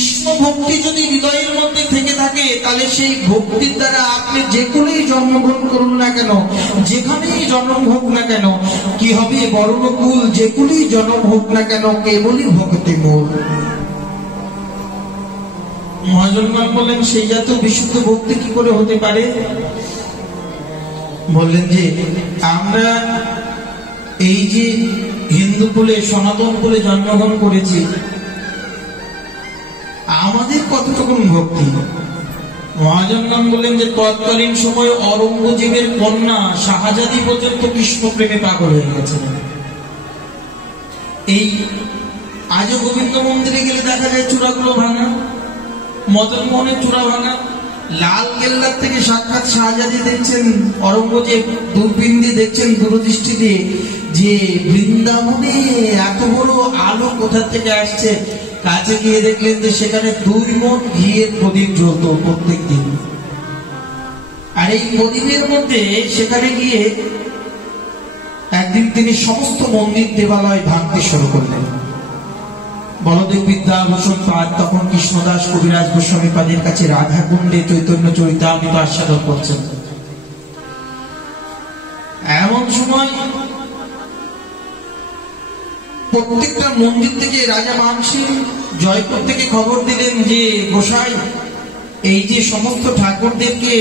কৃষ্ণ ভক্তি যদি হৃদয়ের মধ্যে থেকে থাকে, তাহলে সেই ভক্তির দ্বারা আপনি যে কোনোই জন্মগ্রহণ করুন না কেন, যেখানেই জন্ম হোক না কেন, কি হবে, বর্ণকুল যে কোনোই জন্ম হোক না কেন, কেবলই ভক্তি মূল। মহাজনগণ বললেন, সেই জাতীয় বিশুদ্ধ ভক্তি কি করে হতে পারে? বললেন যে আমরা এই যে হিন্দু কুলে, সনাতন কুলে জন্মগ্রহণ করেছি, আমাদের কতটুকু ভক্তি? মহাজনগণ বললেন যে তৎকালীন সময় অরঙ্গজেবের কন্যা শাহজাদি পর্যন্ত কৃষ্ণ প্রেমে পাগল হয়ে গেছে। এই আজও গোবিন্দ মন্দিরে গেলে দেখা যায় চূড়াগুলো ভাঙা, মদন মোহনের চূড়া ভাঙা। লাল কেল্লার থেকে সাক্ষাৎ শাহজাদি দেখছেন, অরঙ্গজেব দূরবীন দিয়ে দেখছেন দূরদৃষ্টি দিয়ে, যে বৃন্দাবনে এত বড় আলো কোথা থেকে আসছে। কাছে গিয়ে দেখলেন যে সেখানে 2 মণ ঘিয়ের প্রদীপ জ্বলত প্রত্যেক দিন। আর এই প্রদীপের মধ্যে সেখানে গিয়ে একদিন তিনি সমস্ত মন্দির দেবালয় ভাঙতে শুরু করলেন। বলদেব বিদ্যাভূষণ পাদ তখন কৃষ্ণদাস কবিরাজ গোস্বামী পাদের কাছে রাধা কুণ্ডে চৈতন্য চরিতামৃত আস্বাদন করছেন। এমন সময় প্রত্যেকটা মন্দির থেকে রাজা মানসিং জয়পুর থেকে খবর দিলেন যে গোসাই, এই যে সমস্ত ঠাকুরদেরকে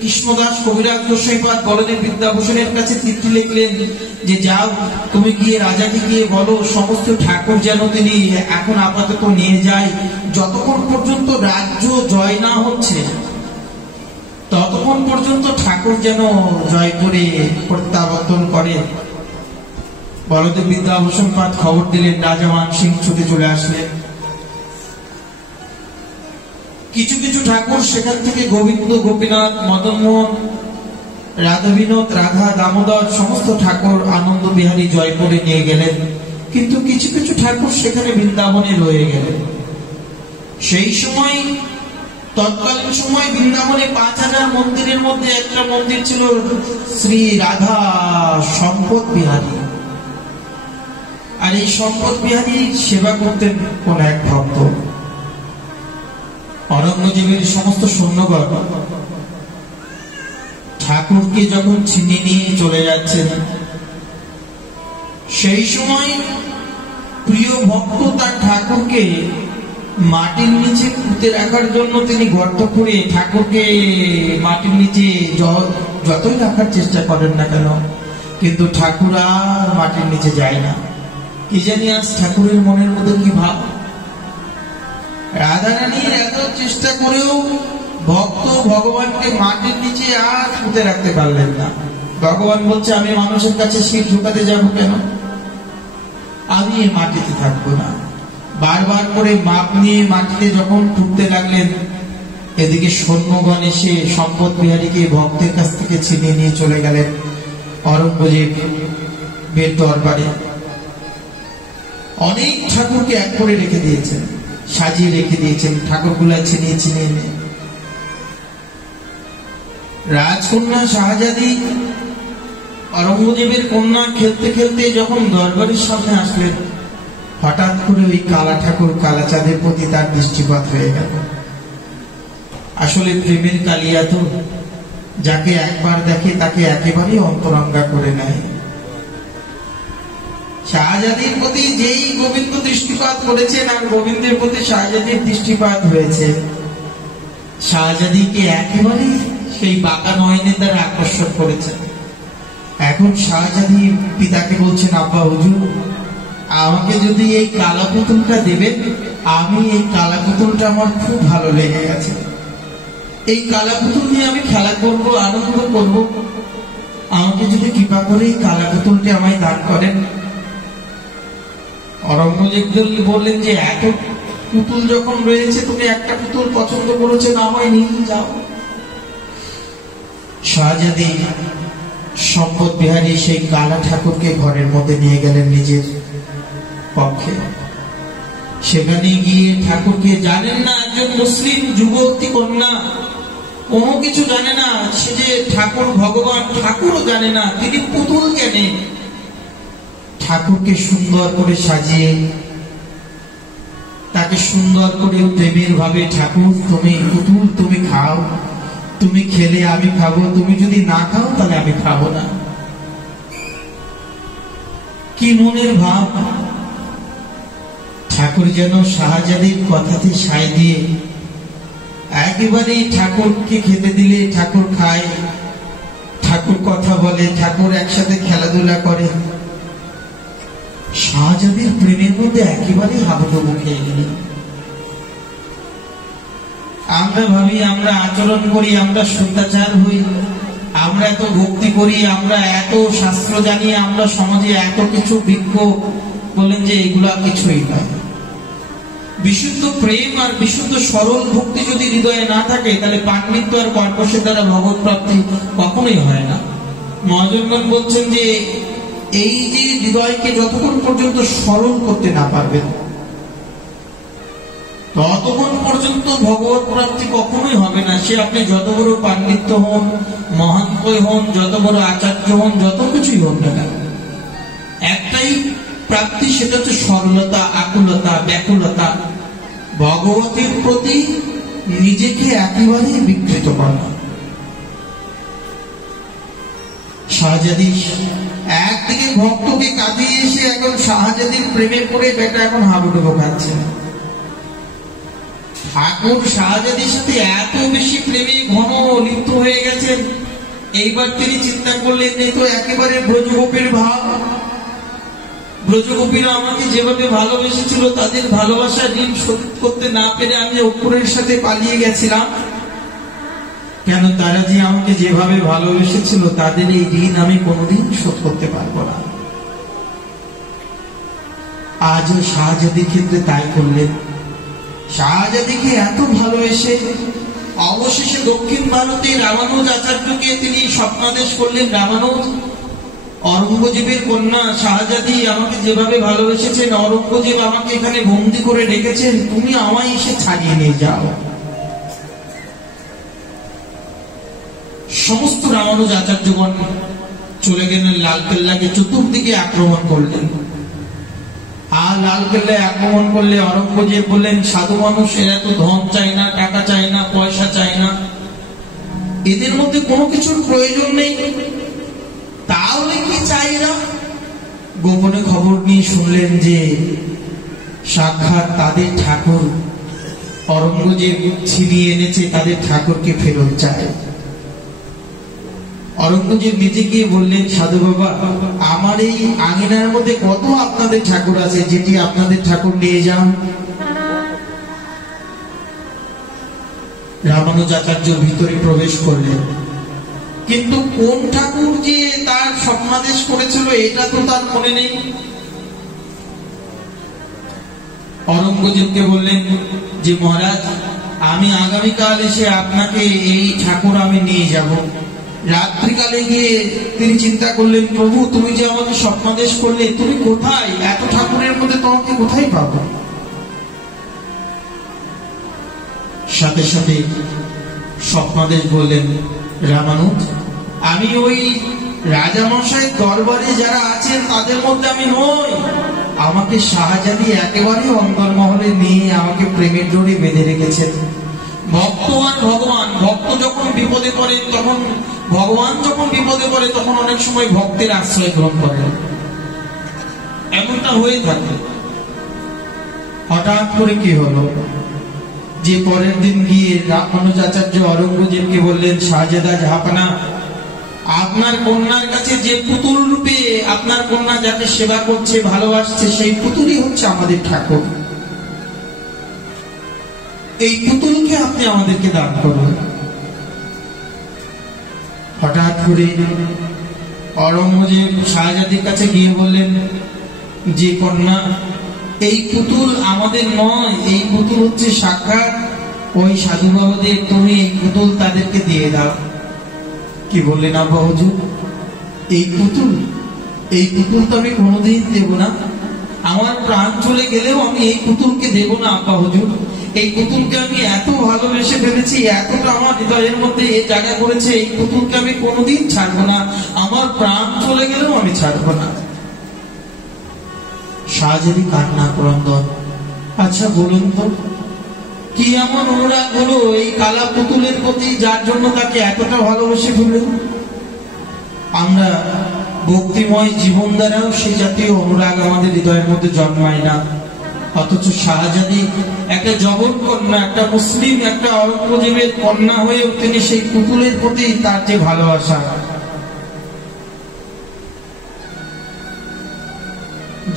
কৃষ্ণদাস কবিরাজ গোস্বামী পাদ বলদেব বিদ্যাভূষণের কাছে চিঠি লিখলেন যে যাও, তুমি গিয়ে রাজাকে গিয়ে বলো সমস্ত ঠাকুর যেন তিনি এখন আপাতত নিয়ে যায়, যতক্ষণ পর্যন্ত রাজ্য জয় না হচ্ছে ততক্ষণ পর্যন্ত ঠাকুর যেন জয়পুরে প্রত্যাবর্তন করে। বলদেব বিদ্যাভূষণ পাদ খবর দিলেন, রাজা মানসিং ছুটে চলে আসলেন। কিছু কিছু ঠাকুর সেখান থেকে গোবিন্দ, গোপীনাথ, মদনমোহন, রাধা বিনোদ, রাধা দামোদর সমস্ত ঠাকুর আনন্দ বিহারী জয়পুরে নিয়ে গেলেন, কিন্তু কিছু কিছু ঠাকুর সেখানে বৃন্দাবনে রয়ে গেলেন। সেই সময় তৎকালীন সময় বৃন্দাবনে 5000 মন্দিরের মধ্যে একটা মন্দির ছিল শ্রী রাধা সম্পদ বিহারী। আর এই সম্পদ বিহারী সেবা করতেন কোন এক ভক্ত। অরঙ্গজেবের সমস্ত সৈন্যগণ ঠাকুরকে যখন ছিনিয়ে নিয়ে চলে যাচ্ছেন, সেই সময় প্রিয় ভক্ত তার ঠাকুরকে মাটির নিচে পুঁতে রাখার জন্য তিনি গর্ত করে ঠাকুরকে মাটির নিচে যতই রাখার চেষ্টা করেন না কেন, কিন্তু ঠাকুর আর মাটির নিচে যায় না। কি জানি আজ ঠাকুরের মনের মধ্যে কি ভাব। রাধারানীর এত চেষ্টা করেও ভক্ত ভগবানকে মাটির নিচে আর পুঁতে রাখতে পারলেন না। ভগবান বলছে, আমি মানুষের কাছে শির ঝুঁকাতে যাবো কেন, আমি এই মাটিতে থাকবো না। বারবার করে মাপ নিয়ে মাটিতে যখন পুঁততে লাগলেন, এদিকে সৈন্যগণ এসে সম্পদ বিহারীকে ভক্তের কাছ থেকে ছিনিয়ে নিয়ে চলে গেলেন অরঙ্গজেবের দরবারে। অনেক ঠাকুরকে এক করে রেখে দিয়েছেন, সাজিয়ে রেখে দিয়েছেন, ঠাকুরগুলা ছিনিয়ে ছিনিয়ে নিয়ে। রাজকন্যা শাহজাদি অরঙ্গজেবের কন্যা খেলতে খেলতে যখন দরবারের সামনে আসলেন, হঠাৎ করে ওই কালা ঠাকুর কালাচাঁদের প্রতি তার দৃষ্টিপাত হয়ে গেল। আসলে প্রেমের কালিয়া তো যাকে একবার দেখে তাকে একেবারেই অন্তরঙ্গা করে নেয়। শাহজাদির প্রতি যেই গোবিন্দ দৃষ্টিপাত করেছেন আর গোবিন্দের প্রতি শাহজাদির দৃষ্টিপাত হয়েছে, শাহজাদিকে একেবারেই সেই বাঁকা নয়নের দ্বারা আকর্ষণ করেছেন। এখন শাহজাদি পিতাকে বলছেন, আব্বা হুজুর, আমাকে যদি এই কালা পুতুলটা দেবেন, আমি এই কালা পুতুলটা আমার খুব ভালো লেগে গেছে, এই কালা পুতুল নিয়ে আমি খেলা করব, আনন্দ করব, আমাকে যদি কৃপা করে এই কালা পুতুলটি আমায় দান করেন। অরঙ্গজেব বললেন যে এত পুতুল যখন রয়েছে, তুমি একটা পুতুল পছন্দ করেছো, না হয় নিয়ে যাও। শাহজাদি সম্পদ বিহারী সেই কালা ঠাকুরকে ঘরের মধ্যে নিয়ে গেলেন নিজের পক্ষে। সেখানে গিয়ে ঠাকুরকে, জানেন না একজন মুসলিম যুবতী কন্যা, কোনো কিছু জানে না, সে যে ঠাকুর ভগবান, ঠাকুরও জানে না, তিনি পুতুল কেনে। ঠাকুরকে সুন্দর করে সাজিয়ে তাকে তাকে সুন্দর করে প্রেমের ভাবে, ঠাকুর তুমি পুতুল তুমি খাও, তুমি খেলে আমি খাবো, তুমি যদি না খাও তাহলে আমি খাবো না। কি মনের ভাব! ঠাকুর যেন শাহজাদির কথাতে সায় দিয়ে একেবারেই ঠাকুরকে খেতে দিলে ঠাকুর খায়, ঠাকুর কথা বলে, ঠাকুর একসাথে খেলাধুলা করে। শাহজাদির প্রেমের মধ্যে একেবারেই হাবুডুবু খেয়ে গেল। আমরা ভাবি, আমরা আচরণ করি, আমরা শুদ্ধাচার হই, আমরা এত ভক্তি করি, আমরা এত শাস্ত্র জানি, আমরা সমাজে এত কিছু বিজ্ঞ, বলেন যে এগুলা কিছুই নয়। বিশুদ্ধ প্রেম আর বিশুদ্ধ সরল ভক্তি যদি হৃদয়ে না থাকে, তাহলে পাণ্ডিত্য আর কর্কশের দ্বারা ভগবত প্রাপ্তি কখনোই হয় না। মহাজনগণ বলছেন যে এই যে হৃদয়কে যতক্ষণ পর্যন্ত সরল করতে না পারবেন, ততক্ষণ পর্যন্ত ভগবত প্রাপ্তি কখনোই হবে না। সে আপনি যত বড় পাণ্ডিত্য হন, মহান্তই হন, যত বড় আচার্য হন, যত কিছুই হন না কেন, একটাই প্রাপ্তি, সেটা হচ্ছে সরলতা, আকুলতা, ব্যাকুলতা, ভগবতের প্রতি নিজেকে একেবারেই বিকৃত করা। শাহজাদি একদিকে ভক্তকে কাঁদিয়ে এসে এখন শাহজাদির প্রেমে পড়ে বেটা এখন হাবুডুবু খাচ্ছে। ঠাকুর শাহজাদির সাথে এত বেশি প্রেমে ঘন লিপ্ত হয়ে গেছেন, এইবার তিনি চিন্তা করলেন যে তো একেবারে ব্রজগোপীর ভাব, ব্রজগোপীরা আমাকে যেভাবে ভালোবেসেছিল তাদের ভালোবাসার ঋণ শোধ করতে না পেরে আমি অপুরের সাথে পালিয়ে গেছিলাম, কেন তারা যে আমাকে যেভাবে ভালোবেসেছিল তাদের এই ঋণ আমি কোনোদিন শোধ করতে পারবো না। আজও শাহজাদির ক্ষেত্রে তাই করলেন। শাহজাদিকে এত ভালোবেসে অবশেষে দক্ষিণ ভারতে রামানুজ আচার্যকে তিনি স্বপ্নাদেশ করলেন, রামানুজ, অরঙ্গজেবের কন্যা শাহজাদি আমাকে যেভাবে ভালোবেসেছেন, অরঙ্গজেব আমাকে এখানে বন্দি করে রেখেছেন, তুমি আমায় এসে ছাড়িয়ে নিয়ে যাও। সমস্ত রামানুজ আচার্যগণ চলে গেলেন লালকেল্লাকে, চতুর্দিকে আক্রমণ করলেন। আর লালকেল্লায় আক্রমণ করলে অরঙ্গজেব বললেন, সাধু মানুষের এত ধন চাই না, টাকা চাই না, পয়সা চাই না, এদের মধ্যে কোনো কিছুর প্রয়োজন নেই, তাহলে কি চাই না? গোপনে খবর নিয়ে শুনলেন যে সাক্ষাৎ তাদের ঠাকুর অরঙ্গজেব ছিনিয়ে এনেছে, তাদের ঠাকুরকে ফেরত চায়। অরঙ্গজেব নিজে গিয়ে বললেন, সাধু বাবা, আমার এই আঙিনার মধ্যে কত আপনাদের ঠাকুর আছে, যেটি আপনাদের ঠাকুর নিয়ে যান। রামানুজ আচার্য ভিতরে প্রবেশ করলেন, কিন্তু কোন ঠাকুর যে তার স্বপ্নাদেশ করেছিল এটা তো তার মনে নেই। অরঙ্গজেবকে বললেন যে মহারাজ, আমি আগামীকাল এসে আপনাকে এই ঠাকুর আমি নিয়ে যাব। রাত্রিকালে গিয়ে তিনি চিন্তা করলেন, প্রভু তুমি যে আমাকে স্বপ্নাদেশ করলে, তুমি কোথায়? এত ঠাকুরের মধ্যে তোমাকে কোথায় পাবো? সাথে সাথে স্বপ্নাদেশ বললেন, রামানুজ, আমি ওই রাজামশাই দরবারে যারা আছেন তাদের মধ্যে আমি নই। আমাকে শাহজাদি একেবারে অন্তর্মহলে নিয়ে আমাকে প্রেমের জোরে বেঁধে রেখেছেন। ভক্ত আর ভগবান, ভক্ত যখন বিপদে পড়ে তখন, ভগবান যখন বিপদে পড়ে তখন অনেক সময় ভক্তের আশ্রয় গ্রহণ করেন, এমনটা হয়ে থাকে। হঠাৎ করে কি হলো যে পরের দিন গিয়ে রামানুজ আচার্য অরঙ্গজেবকে বললেন, শাহজাদা জাহাপানা, আপনার কন্যার কাছে যে পুতুল রূপে আপনার কন্যা যাকে সেবা করছে, ভালোবাসছে, সেই পুতুলই হচ্ছে আমাদের ঠাকুর। এই পুতুলকে আপনি আমাদেরকে দান করুন। হঠাৎ করে অরঙ্গজেব শাহজাদির কাছে গিয়ে বললেন, যে কন্যা, এই পুতুল আমাদের নয়, এই পুতুল হচ্ছে সাক্ষাৎ ওই সাধু বাবাদের, তুমি এই পুতুল তাদেরকে দিয়ে দাও। কি বললেন আব্বা হুজুর? এই পুতুল, এই পুতুল তো আমি কোনোদিন দেব না, আমার প্রাণ চলে গেলেও আমি এই পুতুলকে দেব না আব্বা হুজুর। এই পুতুলকে আমি এত ভালোবেসে ফেলেছি, এতটা আমার হৃদয়ের মধ্যে এই জায়গা করেছে, এই পুতুলকে আমি কোনোদিন ছাড়বো না, আমার প্রাণ চলে গেলেও আমি ছাড়বো না। শাহজাদি কান্না ক্রন্দন আচ্ছা বলুন তো, কি এমন অনুরাগ হলো এই কালা পুতুলের প্রতি যার জন্য তাকে এতটা ভালোবেসে ফেললেন? আমরা ভক্তিময় জীবন দ্বারাও সেই জাতীয় অনুরাগ আমাদের হৃদয়ের মধ্যে জন্মায় না। অথচ শাহজাদি একটা জবর কন্যা, একটা মুসলিম, একটা অরঙ্গজেবের কন্যা হয়েও তিনি সেই পুতুলের প্রতি তার যে ভালোবাসা।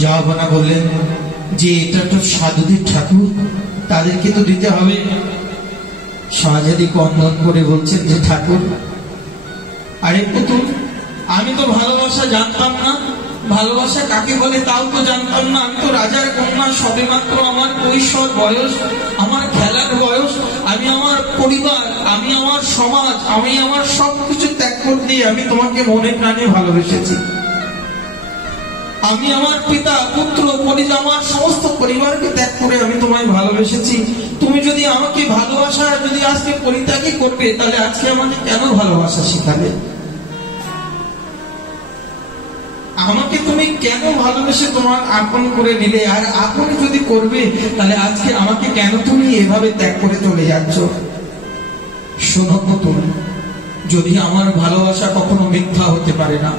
জাহাপনা বললেন যে এটা তো সাধুদের ঠাকুর, তাদেরকে তো দিতে হবে। শাহজাদি কন্দন করে বলছেন যে ঠাকুর, আরে পুতুল, আমি তো ভালোবাসা জানতাম না, ভালোবাসা কাকে বলে তাও তো জানতাম না। আমি তো রাজার কন্যা, সবেমাত্র আমার কৈশোর বয়স, আমার খেলার বয়স। আমি আমার পরিবার, আমি আমার সমাজ, আমি আমার সবকিছু ত্যাগ করে দিয়ে আমি তোমাকে মনে প্রাণে ভালোবেসেছি। আমি আমার পিতা, পুত্র, পরিবার, আমার সমস্ত পরিবারকে ত্যাগ করে আমি তোমায় ভালোবেসেছি। তুমি যদি আমাকে ভালোবাসা যদি আজকে পরিত্যাগই করবে, তাহলে আজকে আমাকে কেন ভালোবাসা শিখাবে? আমাকে তুমি কেন ভালোবেসে তোমার আপন করে নিলে? আর আপন যদি করবে, তাহলে আজকে আমাকে কেন তুমি এভাবে ত্যাগ করে চলে যাচ্ছ? শোনো পুতুল, যদি আমার ভালোবাসা কখনো মিথ্যা হতে পারে না,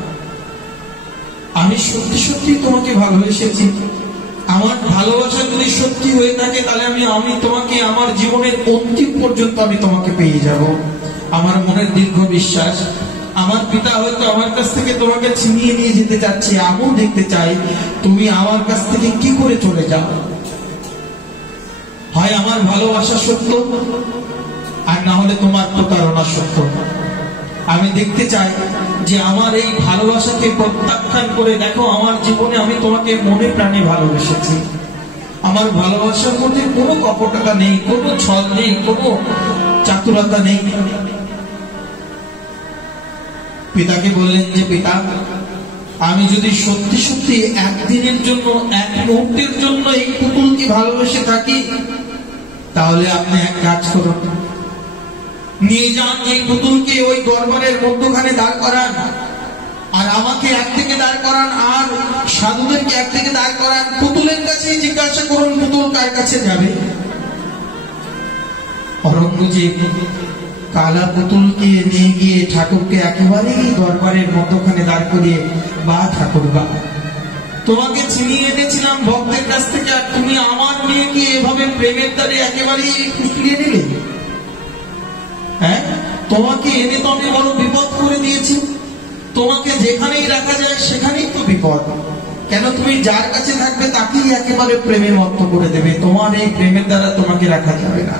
আমি সত্যি সত্যি তোমাকে ভালোবেসেছি। আমার ভালোবাসা যদি সত্যি হয়ে থাকে, তাহলে আমি তোমাকে আমার জীবনের অন্তিম পর্যন্ত আমি তোমাকে পেয়ে যাব। আমার মনের দীর্ঘ বিশ্বাস, আমার পিতা হয়তো আমার কাছ থেকে তোমাকে ছিনিয়ে নিয়ে যেতে চাচ্ছে, আমিও দেখতে চাই তুমি আমার কাছ থেকে কি করে চলে যাও। হয় আমার ভালোবাসা সত্য, আর না হলে তোমার প্রতারণা সত্য। আমি দেখতে চাই যে আমার এই ভালোবাসাকে প্রত্যাখ্যান করে দেখো, আমার জীবনে আমি তোমাকে মনে প্রাণে ভালোবেসেছি। আমার ভালোবাসার মধ্যে কোনো কপটতা নেই, কোনো ছল নেই, কোনো চাতুরতা নেই। পিতাকে বললেন যে পিতা, আমি যদি সত্যি সত্যি একদিনের জন্য, এক মুহূর্তের জন্য এই পুতুলকে ভালোবেসে থাকি, তাহলে আপনি এক কাজ করুন, নিয়ে যান এই পুতুলকে ওই দরবারের মধ্যখানে দাঁড় করান, আর আমাকে একদিকে দাঁড় করান, আর সাধুদেরকে একদিকে দাঁড় করান। পুতুলের কাছে জিজ্ঞাসা করুন পুতুল কার কাছে যাবে। অরঙ্গজেব কালা পুতুলকে নিয়ে গিয়ে ঠাকুরকে একেবারেই দরবারের মধ্যখানে দাঁড় করিয়ে, বা ঠাকুর বা, তোমাকে ছিনিয়ে এনেছিলাম ভক্তের কাছ থেকে, আর তুমি আমার মেয়েকে এভাবে প্রেমের দ্বারে একেবারেই ফুসলিয়ে নিলে। হ্যাঁ, তোমাকে এনে তো আমি বড় বিপদ করে দিয়েছি। তোমাকে যেখানেই রাখা যায় সেখানেই তো বিপদ। কেন তুমি যার কাছে থাকবে তাকেই একেবারে প্রেমে মত্ত করে দেবে। তোমার এই প্রেমের দ্বারা তোমাকে রাখা যাবে না।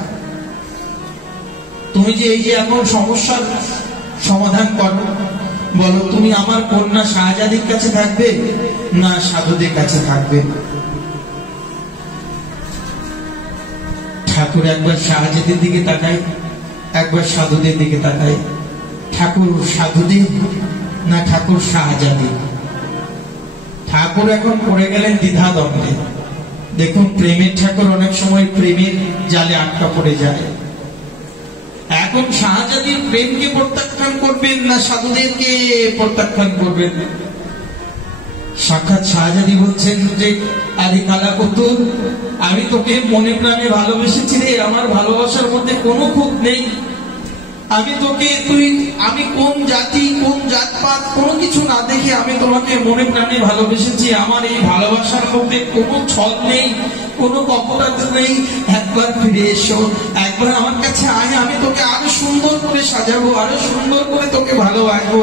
তুমি যে এই যে এমন সমস্যার সমাধান করো, বলো তুমি আমার কন্যা শাহজাদির কাছে থাকবে না সাধুদের কাছে থাকবে? ঠাকুর একবার শাহজাদির দিকে তাকায়, একবার সাধুদের দিকে তাকায়। ঠাকুর সাধুদের না ঠাকুর শাহজাদি? ঠাকুর এখন পড়ে গেলেন দ্বিধা দ্বন্দ্বে। দেখুন, প্রেমের ঠাকুর অনেক সময় প্রেমের জালে আটকা পড়ে যায়। এখন শাহজাদির প্রেমকে প্রত্যাখ্যান করবেন না সাধুদেরকে প্রত্যাখ্যান করবেন? সাক্ষাৎ শাহজাদি বলছেন যে, আরে কালা পুতুল, আমি তোকে মনে প্রাণে ভালোবেসেছি রে। আমার ভালোবাসার মধ্যে কোনো খুঁত নেই। আমি তোকে, আমি কোন জাতি, কোন জাতপাত, কোনো কিছু না দেখে আমি তোমাকে মনে প্রাণে ভালোবেসেছি। আমার এই ভালোবাসার মধ্যে কোনো ছল নেই, কোনো কপটতা নেই। একবার ফিরে এসো, একবার আমার কাছে আয়, আমি তোকে আরো সুন্দর করে সাজাবো, আরো সুন্দর করে তোকে ভালোবাসবো।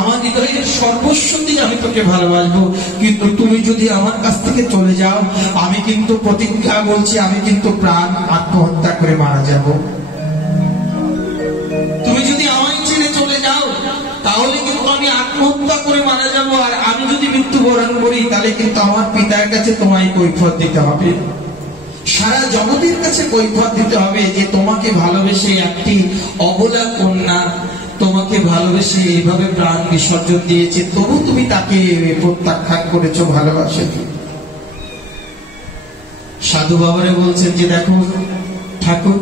আমার হৃদয়ের সর্বস্ব দিয়ে আমি তোকে ভালোবাসবো। কিন্তু তুমি যদি আমার কাছ থেকে চলে যাও, আমি কিন্তু প্রতিজ্ঞা বলছি, আমি কিন্তু প্রাণ আত্মহত্যা করে মারা যাব। তুমি যদি আমায় ছেড়ে চলে যাও, তাহলে কিন্তু আমি আত্মহত্যা করে মারা যাব। আর আমি যদি মৃত্যুবরণ করি, তাহলে কিন্তু আমার পিতার কাছে তোমায় কৈফিয়ত দিতে হবে, সারা জগতের কাছে কৈফিয়ত দিতে হবে যে তোমাকে ভালোবেসে একটি অবলা কন্যা তোমাকে ভালোবেসে এইভাবে প্রাণ বিসর্জন দিয়েছে, তবু তুমি তাকে প্রত্যাখ্যান করেছো, ভালোবাসে। সাধু বাবারে বলছেন যে দেখো ঠাকুর,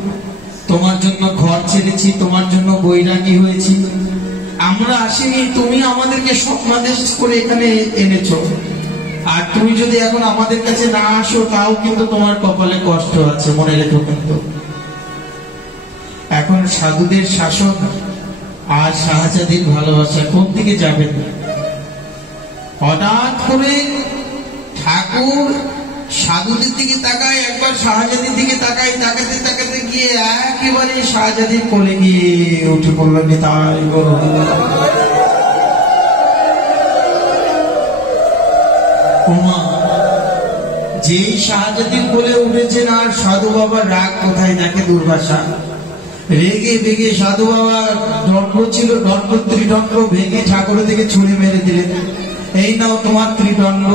তোমার জন্য ঘর ছেড়েছি, তোমার জন্য বৈরাগী হয়েছি। আমরা আসিনি, তুমি আমাদেরকে স্বপ্নাদেশ করে এখানে এনেছো। আর তুমি যদি এখন আমাদের কাছে না আসো তাও কিন্তু তোমার কপালে কষ্ট আছে, মনে রেখো। কিন্তু এখন সাধুদের শাসন আর শাহজাদির ভালোবাসা কোন দিকে যাবে? হঠাৎ করে ঠাকুর সাধুদের দিকে তাকায়, একবার শাহজাদির দিকে তাকায়, তাকাতে তাকাতে গিয়ে একেবারে শাহজাদির কোলে গিয়ে উঠে পড়লো নিতাই গৌর। যেই শাহজাদির কোলে উঠেছেন আর সাধু বাবার রাগ কোথায় দেখে দুর্বাসা। রেগে বেগে সাধু বাবা দণ্ড ছিল, দণ্ড ত্রিদণ্ড ভেঙে ঠাকুরের দিকে ছুঁড়ে মেরে দিলেন। এই নাও তোমার ত্রিদণ্ড।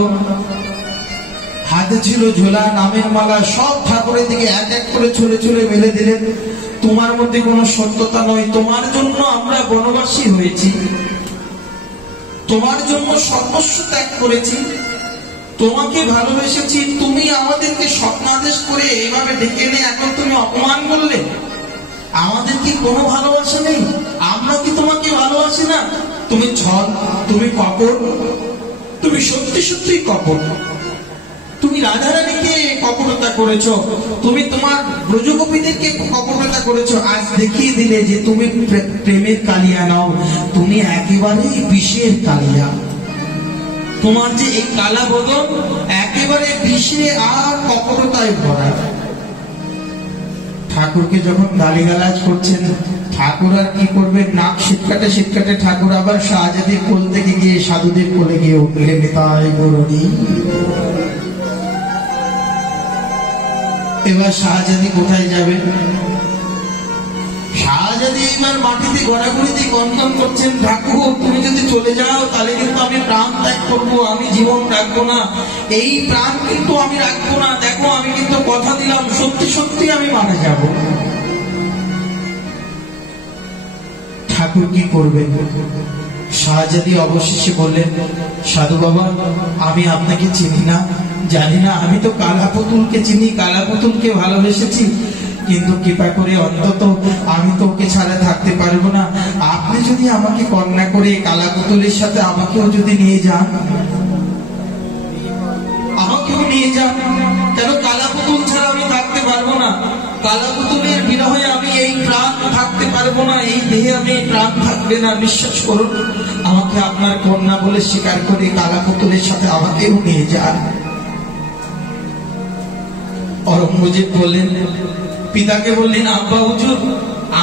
হাতে ছিল ঝোলা, নামের মালা, সব ঠাকুরের দিকে এক এক করে ছুঁড়ে ছুঁড়ে মেরে দিলেন। তোমার মধ্যে কোনো সত্যতা নয়, তোমার জন্য আমরা বনবাসী হয়েছি, তোমার জন্য সর্বস্ব ত্যাগ করেছি, তোমাকে ভালোবেসেছি, তুমি আমাদেরকে স্বপ্নাদেশ করে এভাবে ডেকে এনে এখন তুমি অপমান করলে। আমাদের কি কোনো ভালোবাসা নেই? আমরা কি তোমাকে ভালোবাসি না? তুমি ছল, তুমি কপট, তুমি সত্যি সত্যি কপট। তুমি রাধারানীকে কপটতা করেছো, তুমি তোমার ব্রজগোপীদেরকে কপটতা করেছো। আজ দেখিয়ে দিলে যে তুমি প্রেমের কালিয়া নাও, তুমি একেবারেই বিষের কালিয়া। তোমার যে এই কালা বদন একেবারে বিষে আর কপটতায় ভরা। ঠাকুরকে যখন গালিগালাজ করছেন, ঠাকুর আর কি করবেন? নাক শিটকাটে শিটকাটে ঠাকুর আবার শাহজাদির কোল থেকে গিয়ে সাধুদের কোলে গিয়ে উঠলেন নিতাই গৌরী। এবার শাহজাদি কোথায় যাবে? শাহজাদি এবার মাটিতে গড়াগড়িতে কন্দন করছেন, ঠাকুর তুমি যদি চলে যাও তাহলে কিন্তু আমি প্রাণ ত্যাগ করবো, আমি জীবন রাখবো না, এই প্রাণ কিন্তু আমি রাখবো না। দেখো আমি কিন্তু কথা দিলাম, সত্যি সত্যি আমি মারা যাব। ঠাকুর কি করবেন? শাহজাদি অবশেষে বললেন, সাধু বাবা আমি আপনাকে চিনি না, জানি না, আমি তো কালা পুতুলকে চিনি, কালা পুতুলকে ভালোবেসেছি, কিন্তু কৃপা করে অন্তত আমি তো ওকে ছাড়া থাকতে পারবো না। আপনি যদি আমাকে কন্যা করে কালা পুতুলের সাথে আমাকেও যদি নিয়ে যান, আমাকেও নিয়ে যান। কেন কালা পুতুল ছাড়া আমি থাকতে পারবো না, কালা পুতুলের বিরহে আমি এই প্রাণ থাকতে পারবো না, এই দেহে আমি প্রাণ থাকবে না। বিশ্বাস করুন, আমাকে আপনার কন্যা বলে স্বীকার করে কালা পুতুলের সাথে আমাকেও নিয়ে যান। অরঙ্গজেব বললেন, পিতাকে বললেন, আব্বা হুজুর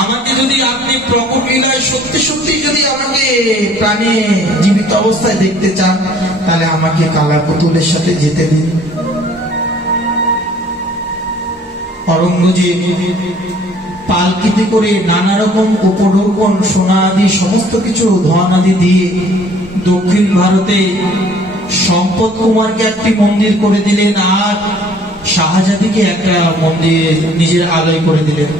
আমাকে যদি আপনি প্রকট লীলায় সত্যি সত্যি যদি আমাকে প্রাণে জীবিত অবস্থায় দেখতে চান তাহলে আমাকে কালা পুতুলের সাথে যেতে দিন। অরঙ্গজেব পালকিতে করে নানা রকম উপঢৌকন, সোনা আদি সমস্ত কিছু ধন আদি দিয়ে দক্ষিণ ভারতে সম্পদ কুমারকে একটি মন্দির করে দিলেন আর শাহজাদিকে একটা মন্দির নিজের আলয় করে দিলেন।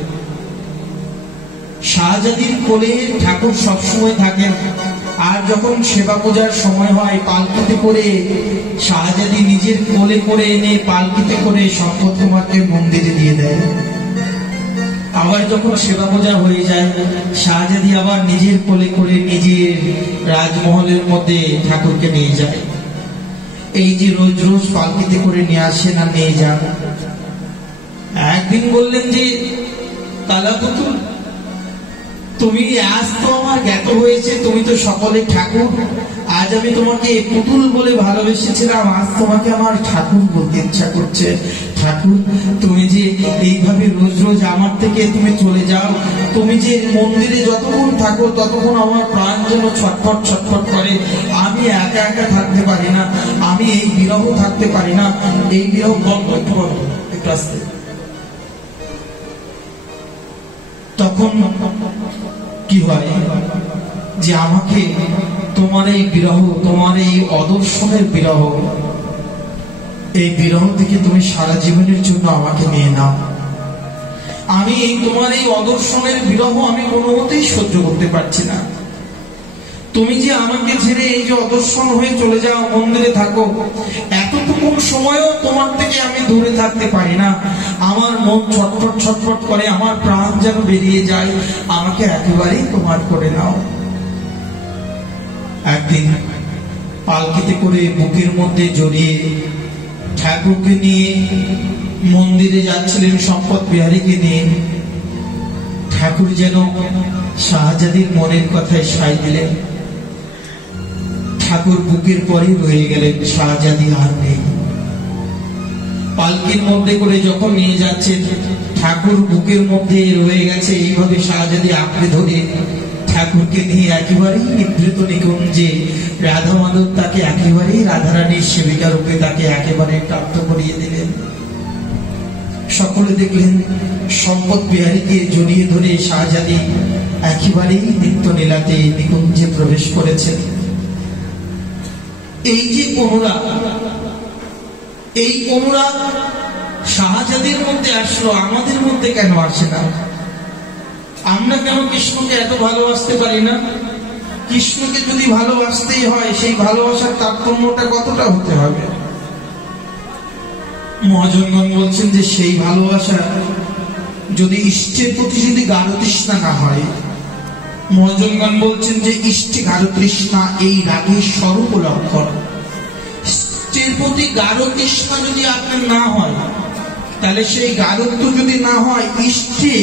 শাহজাদির কোলে ঠাকুর সবসময় থাকেন, আর যখন সেবা পূজার সময় হয় পালকিতে করে শাহজাদি নিজের কোলে করে এনে পালকিতে করে সম্পদ কুমারকে মন্দিরে দিয়ে দেয়। আবার যখন সেবা পূজা হয়ে যায় শাহজাদি আবার নিজের কোলে করে নিজের রাজমহলের মধ্যে ঠাকুরকে নিয়ে যায়। এই যে রোজ রোজ পালকিতে করে নিয়ে আসেন আর নিয়ে যান। একদিন বললেন যে কালা পুতুল তুমি আজ তো আমার জ্ঞাত হয়েছে, তুমি তো সকলে ঠাকুর, আজ আমি তোমাকে পুতুল বলে ভালোবেসেছিলাম, আজ তোমাকে আমার ঠাকুর বলতে ইচ্ছা করছে। ঠাকুর তুমি যে এইভাবে রোজ রোজ আমার থেকে তুমি চলে যাও, তুমি যে মন্দিরে যতক্ষণ থাকো ততক্ষণ আমার প্রাণ যেন ছটফট ছটফট করে, আমি একা একা থাকতে পারি না, আমি এই বিরহ থাকতে পারি না, এই বিরহ বন্ধ একটু আসতে। তখন কি হয় যে আমাকে তোমার এই বিরহ, তোমার এই অদর্শনের বিরহ, এই বিরহ থেকে তুমি সারা জীবনের জন্য আমাকে নিয়ে নাও। আমি তোমার এই অদর্শনের বিরহ আমি কোনো মতেই সহ্য করতে পারছি না। তুমি যে আমাকে ছেড়ে এই যে অদর্শন হয়ে চলে যাও, মন্দিরে থাকো, এতটুকু সময়ও তোমার থেকে আমি দূরে থাকতে পারি না। আমার মন ছটফট ছটফট করে, আমার প্রাণ যেন বেরিয়ে যায়, আমাকে একেবারেই তোমার করে নাও। একদিন পালকিতে করে বুকের মধ্যে জড়িয়ে ঠাকুরকে নিয়ে মন্দিরে যাচ্ছিলেন, সম্পদ বিহারীকে নিয়ে। ঠাকুর যেন শাহজাদির মনের কথায় সায় দিলেন। ঠাকুর বুকের পরে রয়ে গেলেন, শাহজাদি আর নেই। পালকির মধ্যে করে যখন নিয়ে যাচ্ছেন, ঠাকুর বুকের মধ্যে রয়ে গেছে। এইভাবে শাহজাদি আঁকড়ে ধরে ঠাকুরকে নিয়ে একেবারেই নিভৃত নিকুঞ্জে রাধা মাধব তাকে একেবারেই রাধারানীর সেবিকা রূপে তাকে একেবারে প্রাপ্ত করিয়ে দিলেন। সকলে দেখলেন সম্পদ বিহারীকে জড়িয়ে ধরে শাহজাদি একেবারেই নিত্য লীলাতে নিকুঞ্জে প্রবেশ করেছেন। এই যে অনুরাগ, এই অনুরাগ শাহজাদির মধ্যে আসলো, আমাদের মধ্যে কেন আসে না? আমরা কেন কৃষ্ণকে এত ভালোবাসতে পারি না? কৃষ্ণকে যদি ভালোবাসতেই হয়, সেই ভালোবাসার তাৎপর্যটা কতটা হতে হবে? মহাজনগণ বলছেন যে সেই ভালোবাসা যদি ইষ্টের প্রতি যদি গাঢ় তৃষ্ণা না হয়, মহাজনগণ বলছেন যে ইষ্টে গাঢ় তৃষ্ণা এই রাগের স্বরূপ লক্ষণ। ইষ্টের প্রতি গাঢ় তৃষ্ণা যদি আপনার না হয়, তাহলে সেই গাঢ়ত্ব যদি না হয়, ইষ্টে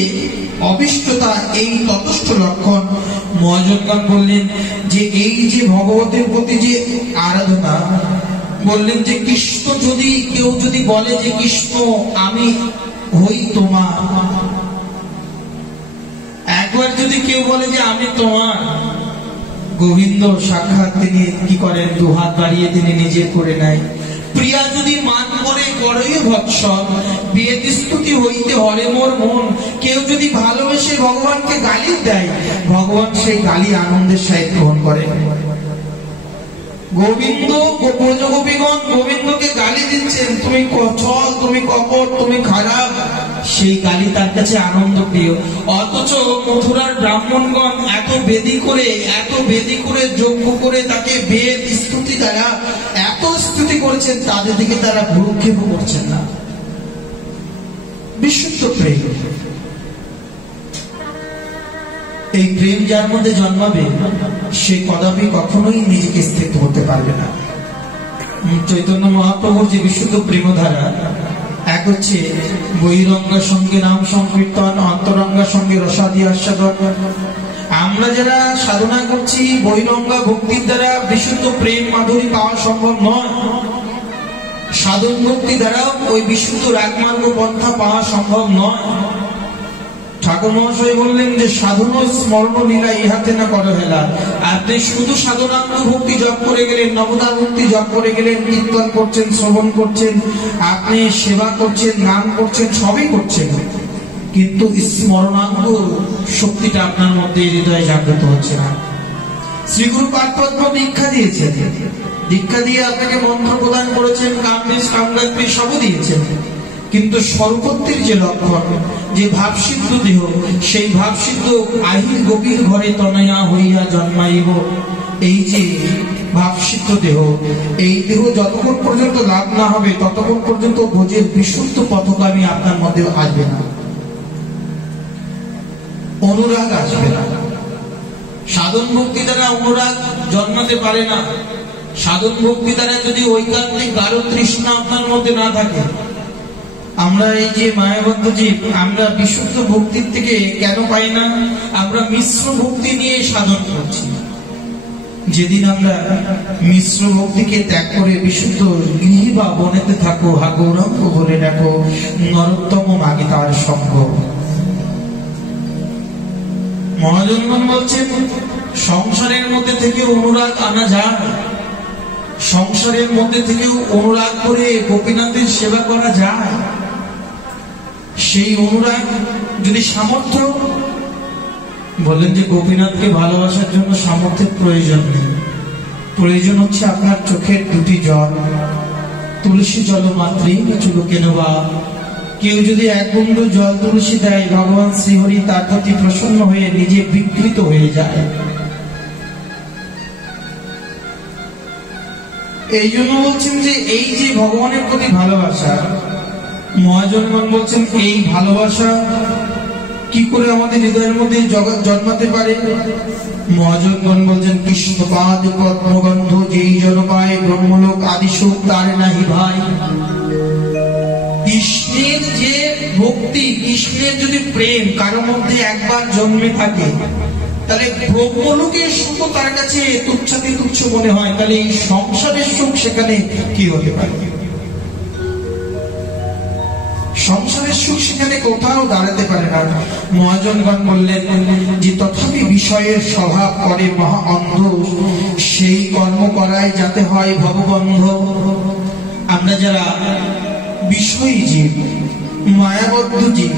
অবিষ্টতা এই ততস্থ লক্ষণ। মহাজনগণ বললেন যে এই যে ভগবতের প্রতি যে আরাধনা, বললেন যে কৃষ্ণ যদি কেউ যদি বলে যে কৃষ্ণ আমি হই তোমার, একবার যদি কেউ বলে যে আমি তোমার, গোবিন্দ সাক্ষাৎ তিনি কি করেন? দুহাত বাড়িয়ে তিনি নিজে করে নেয়। প্রিয়া যদি মান করে করই ভৎসল, বেদ স্তুতি হইতে হরে মোর মন। কেউ যদি ভালোবেসে ভগবানকে গালি দেয়, ভগবান সেই গালি আনন্দের সহিত গ্রহণ করে। গোবিন্দ গোপীগণ গোবিন্দকে গালি দিচ্ছেন, তুমি ছল, তুমি কপট, তুমি খারাপ, সেই গালি তার কাছে আনন্দ প্রিয়। অথচ মথুরার ব্রাহ্মণগণ এত বেদি করে যজ্ঞ করে তাকে বেদ স্তুতি দ্বারা এত স্তুতি করেছেন, তাদের দিকে তারা ভ্রুক্ষেপ করছেন না। বিশুদ্ধ প্রেম, এই প্রেম যার মধ্যে জন্মাবে, সে কদাপি কখনোই নিজেকে স্থিত হতে পারবে না। চৈতন্য মহাপ্রভুর যে বিশুদ্ধ প্রেমধারা, এক হচ্ছে বহিরঙ্গা সঙ্গে নাম সংকীর্তন, অন্তরঙ্গা সঙ্গে রসাদি আস্বাদন। আমরা যারা সাধনা করছি, বহিরঙ্গা ভক্তির দ্বারা বিশুদ্ধ প্রেম মাধুরী পাওয়া সম্ভব নয়। সাধন ভক্তি দ্বারাও ওই বিশুদ্ধ রাগমার্গ পন্থা পাওয়া সম্ভব নয়। ঠাকুর মহাশয় বললেন যে সাধন স্মরণ লীলা ইহাতে না করা হেলা। আপনি শুধু সাধনাঙ্গ ভক্তি জপ করে গেলেন, নবদা ভক্তি জপ করে গেলেন, কীর্তন করছেন, শ্রবণ করছেন, আপনি সেবা করছেন, গান করছেন, সবই করছেন, কিন্তু স্মরণাঙ্গ শক্তিটা আপনার মধ্যে হৃদয়ে জাগ্রত হচ্ছে না। শ্রীগুরু পাদপদ্ম দীক্ষা দিয়েছেন, দীক্ষা দিয়ে আপনাকে মন্ত্র প্রদান করেছেন, কামদেশ কামগাত্রী সবও দিয়েছেন, কিন্তু স্বরূপত্তির যে লক্ষণ, যে ভাবসিদ্ধ দেহ, সেই ভাবসিদ্ধ আহির গোপীর ঘরে তনয়া হইয়া জন্মাইব, এই যে ভাবসিদ্ধ দেহ, এই দেহ যতক্ষণ পর্যন্ত লাভ না হবে, ততক্ষণ পর্যন্ত ভোজের বিশুদ্ধ পথগামী আপনার মধ্যে আসবে না, অনুরাগ আসবে না। সাধন ভক্তি দ্বারা অনুরাগ জন্মাতে পারে না। সাধন ভক্তি দ্বারা যদি ঐকান্তিক গাঢ় তৃষ্ণা আপনার মধ্যে না থাকে, আমরা এই যে মায়াবদ্ধ জীব, আমরা বিশুদ্ধ ভক্তির থেকে কেন পাই না? আমরা মিশ্র ভক্তি নিয়ে সাধন করছি। যেদিন আমরা মিশ্র ভক্তিকে ত্যাগ করে বিশুদ্ধ গৃহী বা বনেতে থাকো, হা গৌরাঙ্গ বলে ডাকো, নরোত্তম মাগে তার সঙ্গ। মহাজনগণ বলছেন সংসারের মধ্যে থেকে অনুরাগ আনা যায়, সংসারের মধ্যে থেকেও অনুরাগ করে গোপীনাথের সেবা করা যায়। সেই অনুরাগ যদি সামর্থ্য, বলেন যে গোপীনাথকে ভালোবাসার জন্য সামর্থ্যের প্রয়োজন নেই, প্রয়োজন হচ্ছে আপনার চোখের দুটি জল। তুলসী জল মাত্রই চুলুকে নেওয়া। কেউ যদি এক বিন্দু জল তুলসী দেয়, ভগবান শ্রীহরি তার প্রতি প্রসন্ন হয়ে নিজে বিকৃত হয়ে যায়। এই জন্য বলছেন যে এই যে ভগবানের প্রতি ভালোবাসা, মহাজনগণ বলছেন এই ভালোবাসা কি করে আমাদের হৃদয়ের মধ্যে জগৎ জন্মাতে পারে? মহাজনগণ বলছেন, কৃষ্ণপাদ পদ্মগন্ধ যেই জন পায়, ব্রহ্মলোক আদি সুখ তার নাহি ভাই। কৃষ্ণের যে ভক্তি, কৃষ্ণের যদি প্রেম কারোর মধ্যে একবার জন্মে থাকে, তাহলে ব্রহ্মলোকের সুখ তার কাছে তুচ্ছাতি তুচ্ছ মনে হয়, তাহলে এই সংসারের সুখ সেখানে কি হতে পারে? সংসারের সুখ সেখানে কোথাও দাঁড়াতে পারে না। মহাজনগণ বললেন যে তথাপি বিষয়ের স্বভাব করে মহা অন্ধ, সেই কর্ম করায় যাতে হয় ভববন্ধ। আমরা যারা বিষয়ী জীব, মায়াবদ্ধ জীব,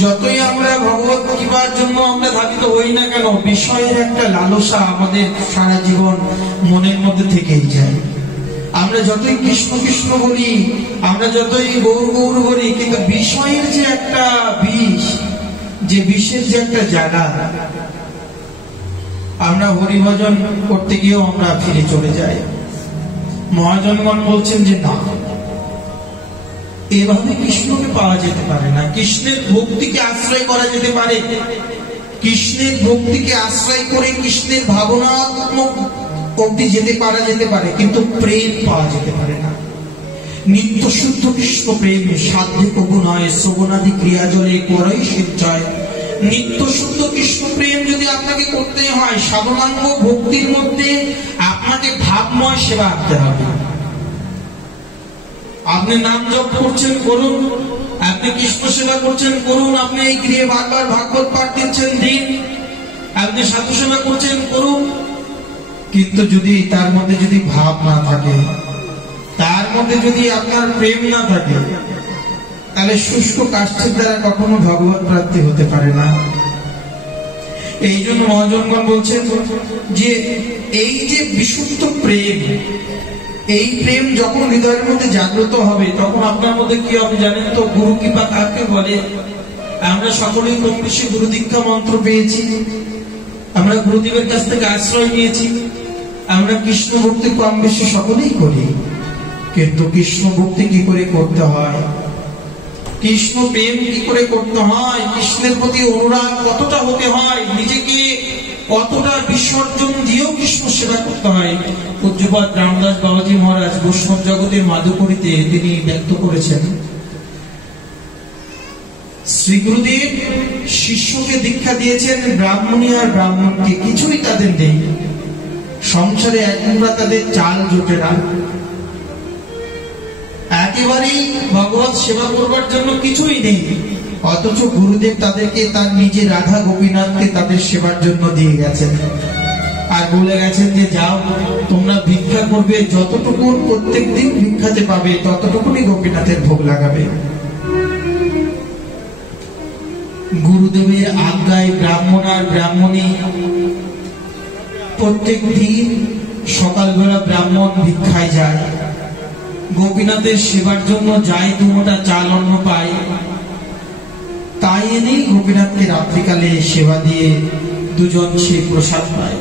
যতই আমরা ভগবত কৃপার জন্য আমরা ধাবিত হই না কেন, বিষয়ের একটা লালসা আমাদের সারা জীবন মনের মধ্যে থেকেই যায়। আমরা যতই কৃষ্ণ কৃষ্ণ বলি, আমরা যতই গৌর গৌর বলি, কিন্তু বিষয়ের যে একটা বিষ, যে বিষের যে একটা জ্বালা, আমরা হরিভজন করতে গিয়েও আমরা ফিরে চলে যাই। মহাজনগণ বলছেন যে না, এভাবে কৃষ্ণকে পাওয়া যেতে পারে না। কৃষ্ণের ভক্তিকে আশ্রয় করা যেতে পারে, কৃষ্ণের ভক্তিকে আশ্রয় করে কৃষ্ণের ভাবনাত্মক অবধি যেতে পারে, কিন্তু প্রেম পাওয়া যেতে পারে না। নিত্য শুদ্ধ কৃষ্ণ প্রেম সাধ্যে কবু নয়, শ্রবণাদি ক্রিয়া জলে করই সিঞ্চয়। নিত্য শুদ্ধ কৃষ্ণ প্রেম যদি আপনাকে করতে হয়, সাধনাঙ্গ ভক্তির মধ্যে আপনাকে ভাবময় সেবা আনতে হবে। আপনি নাম জপ করছেন, করুন। আপনি কৃষ্ণ সেবা করছেন, করুন। আপনি এই গৃহে বারবার ভাগবত পাঠ দিচ্ছেন, দিন। আপনি সাধু সেবা করছেন, করুন। কিন্তু যদি তার মধ্যে যদি ভাব না থাকে, তার মধ্যে যদি আপনার প্রেম না থাকে, তাহলে শুষ্ক কাষ্ঠের দ্বারা কখনো ভগবত প্রাপ্তি হতে পারে না। এই জন্য মহাজনগণ বলছেন যে এই যে বিশুদ্ধ প্রেম, এই প্রেম যখন হৃদয়ের মধ্যে জাগ্রত হবে, তখন আপনার মধ্যে কি হবে জানেন তো? গুরু কৃপা কাকে বলে? আমরা সকলেই কম বেশি গুরু দীক্ষা মন্ত্র পেয়েছি, আমরা গুরুদেবের কাছ থেকে আশ্রয় নিয়েছি, আমরা কৃষ্ণ ভক্তি কম বেশি সকলেই করি। কিন্তু কৃষ্ণ ভক্তি কি করে করতে হয়, কৃষ্ণ প্রেম কি করে করতে হয়, কৃষ্ণের প্রতি অনুরাগ কতটা হতে হয়, নিজেকে কতটা বিসর্জন দিয়েও কৃষ্ণ সেবা করতে হয়, পূজ্যপাদ রামদাস বাবাজি মহারাজ বৈষ্ণব জগতের মাধুকরীতে তিনি ব্যক্ত করেছেন। শ্রী গুরুদেব শিষ্যকে দীক্ষা দিয়েছেন, ব্রাহ্মণী আর ব্রাহ্মণকে কিছুই তাদের নেই, সংসারে একমুঠা তাদের চাল জোটে না, একেবারেই ভগবত সেবা করবার জন্য কিছুই নেই। অথচ গুরুদেব তাদেরকে তার নিজে রাধা গোপীনাথকে তাদের সেবার জন্য দিয়ে গেছেন, আর বলে গেছেন যে যাও তোমরা ভিক্ষা করবে, যতটুকু প্রত্যেক দিন ভিক্ষাতে পাবে ততটুকুনি গোপীনাথের ভোগ লাগাবে। গুরুদেবের আজ্ঞায় ব্রাহ্মণ আর ব্রাহ্মণী প্রত্যেক দিন সকালবেলা ব্রাহ্মণ ভিক্ষায় যায়, গোপীনাথের সেবার জন্য যায়, দুমোটা চাল অন্ন পায়, তাই এনেই গোপীনাথকে রাত্রিকালে সেবা দিয়ে দুজন সে প্রসাদ পায়।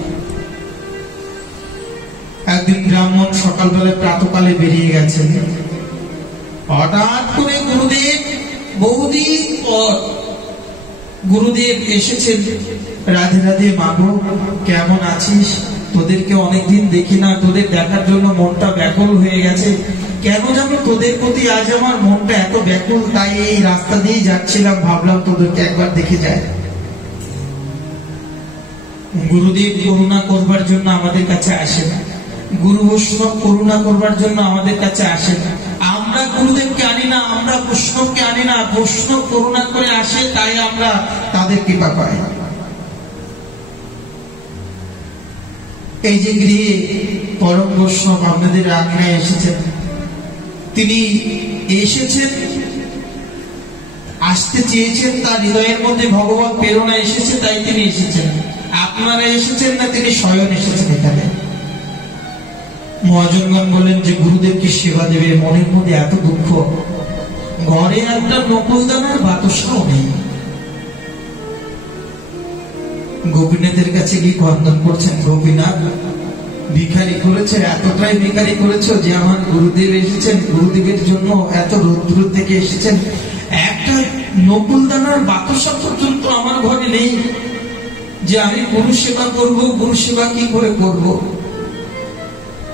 একদিন ব্রাহ্মণ সকালবেলা প্রাতকালে বেরিয়ে গেছেন, হঠাৎ করে গুরুদেব, বহুদিন পর গুরুদেব এসেছেন। রাধে রাধে মাগো, কেমন আছিস? তোদেরকে অনেকদিন দেখি না, তোদের দেখার জন্য মনটা ব্যাকুল হয়ে গেছে। কেন জানো তোদের প্রতি আজ আমার মনটা এত ব্যাকুল, তাই এই রাস্তা দিয়ে যাচ্ছিলাম, ভাবলাম তোদেরকে একবার দেখে যায়। গুরুদেব করুণা করবার জন্য আমাদের কাছে আসে না, গুরু বৈষ্ণব করুণা করবার জন্য আমাদের কাছে আসে না। আমরা গুরুদেবকে আনি না, আমরা বৈষ্ণবকে আনি না, বৈষ্ণব করুণা করে আসে, তাই আমরা তাদের কৃপা পাই। এই যে গৃহে পরম বৈষ্ণব আপনাদের আজ্ঞায় এসেছেন, তিনি এসেছেন, আসতে চেয়েছেন, তার হৃদয়ের মধ্যে ভগবান প্রেরণা এসেছে, তাই তিনি এসেছেন। আপনারা এসেছেন না, তিনি স্বয়ং এসেছেন এখানে। মহাজনগণ বলেন যে গুরুদেবকে সেবা দেবে, মনের মধ্যে এত দুঃখ, ঘরে একটা নকুলদানার বাতাসও নেই। গোপীনাথের কাছে গিয়ে ক্রন্দন করছেন, গোপীনাথ ভিখারি করেছে, এতটাই ভিখারি করেছো যে আমার গুরুদেব এসেছেন, গুরুদেবের জন্য এত রৌদ্র থেকে এসেছেন, একটা নকুলদানার বাতাসা পর্যন্ত আমার ঘরে নেই যে আমি গুরু সেবা করব। গুরু সেবা কি করে করব?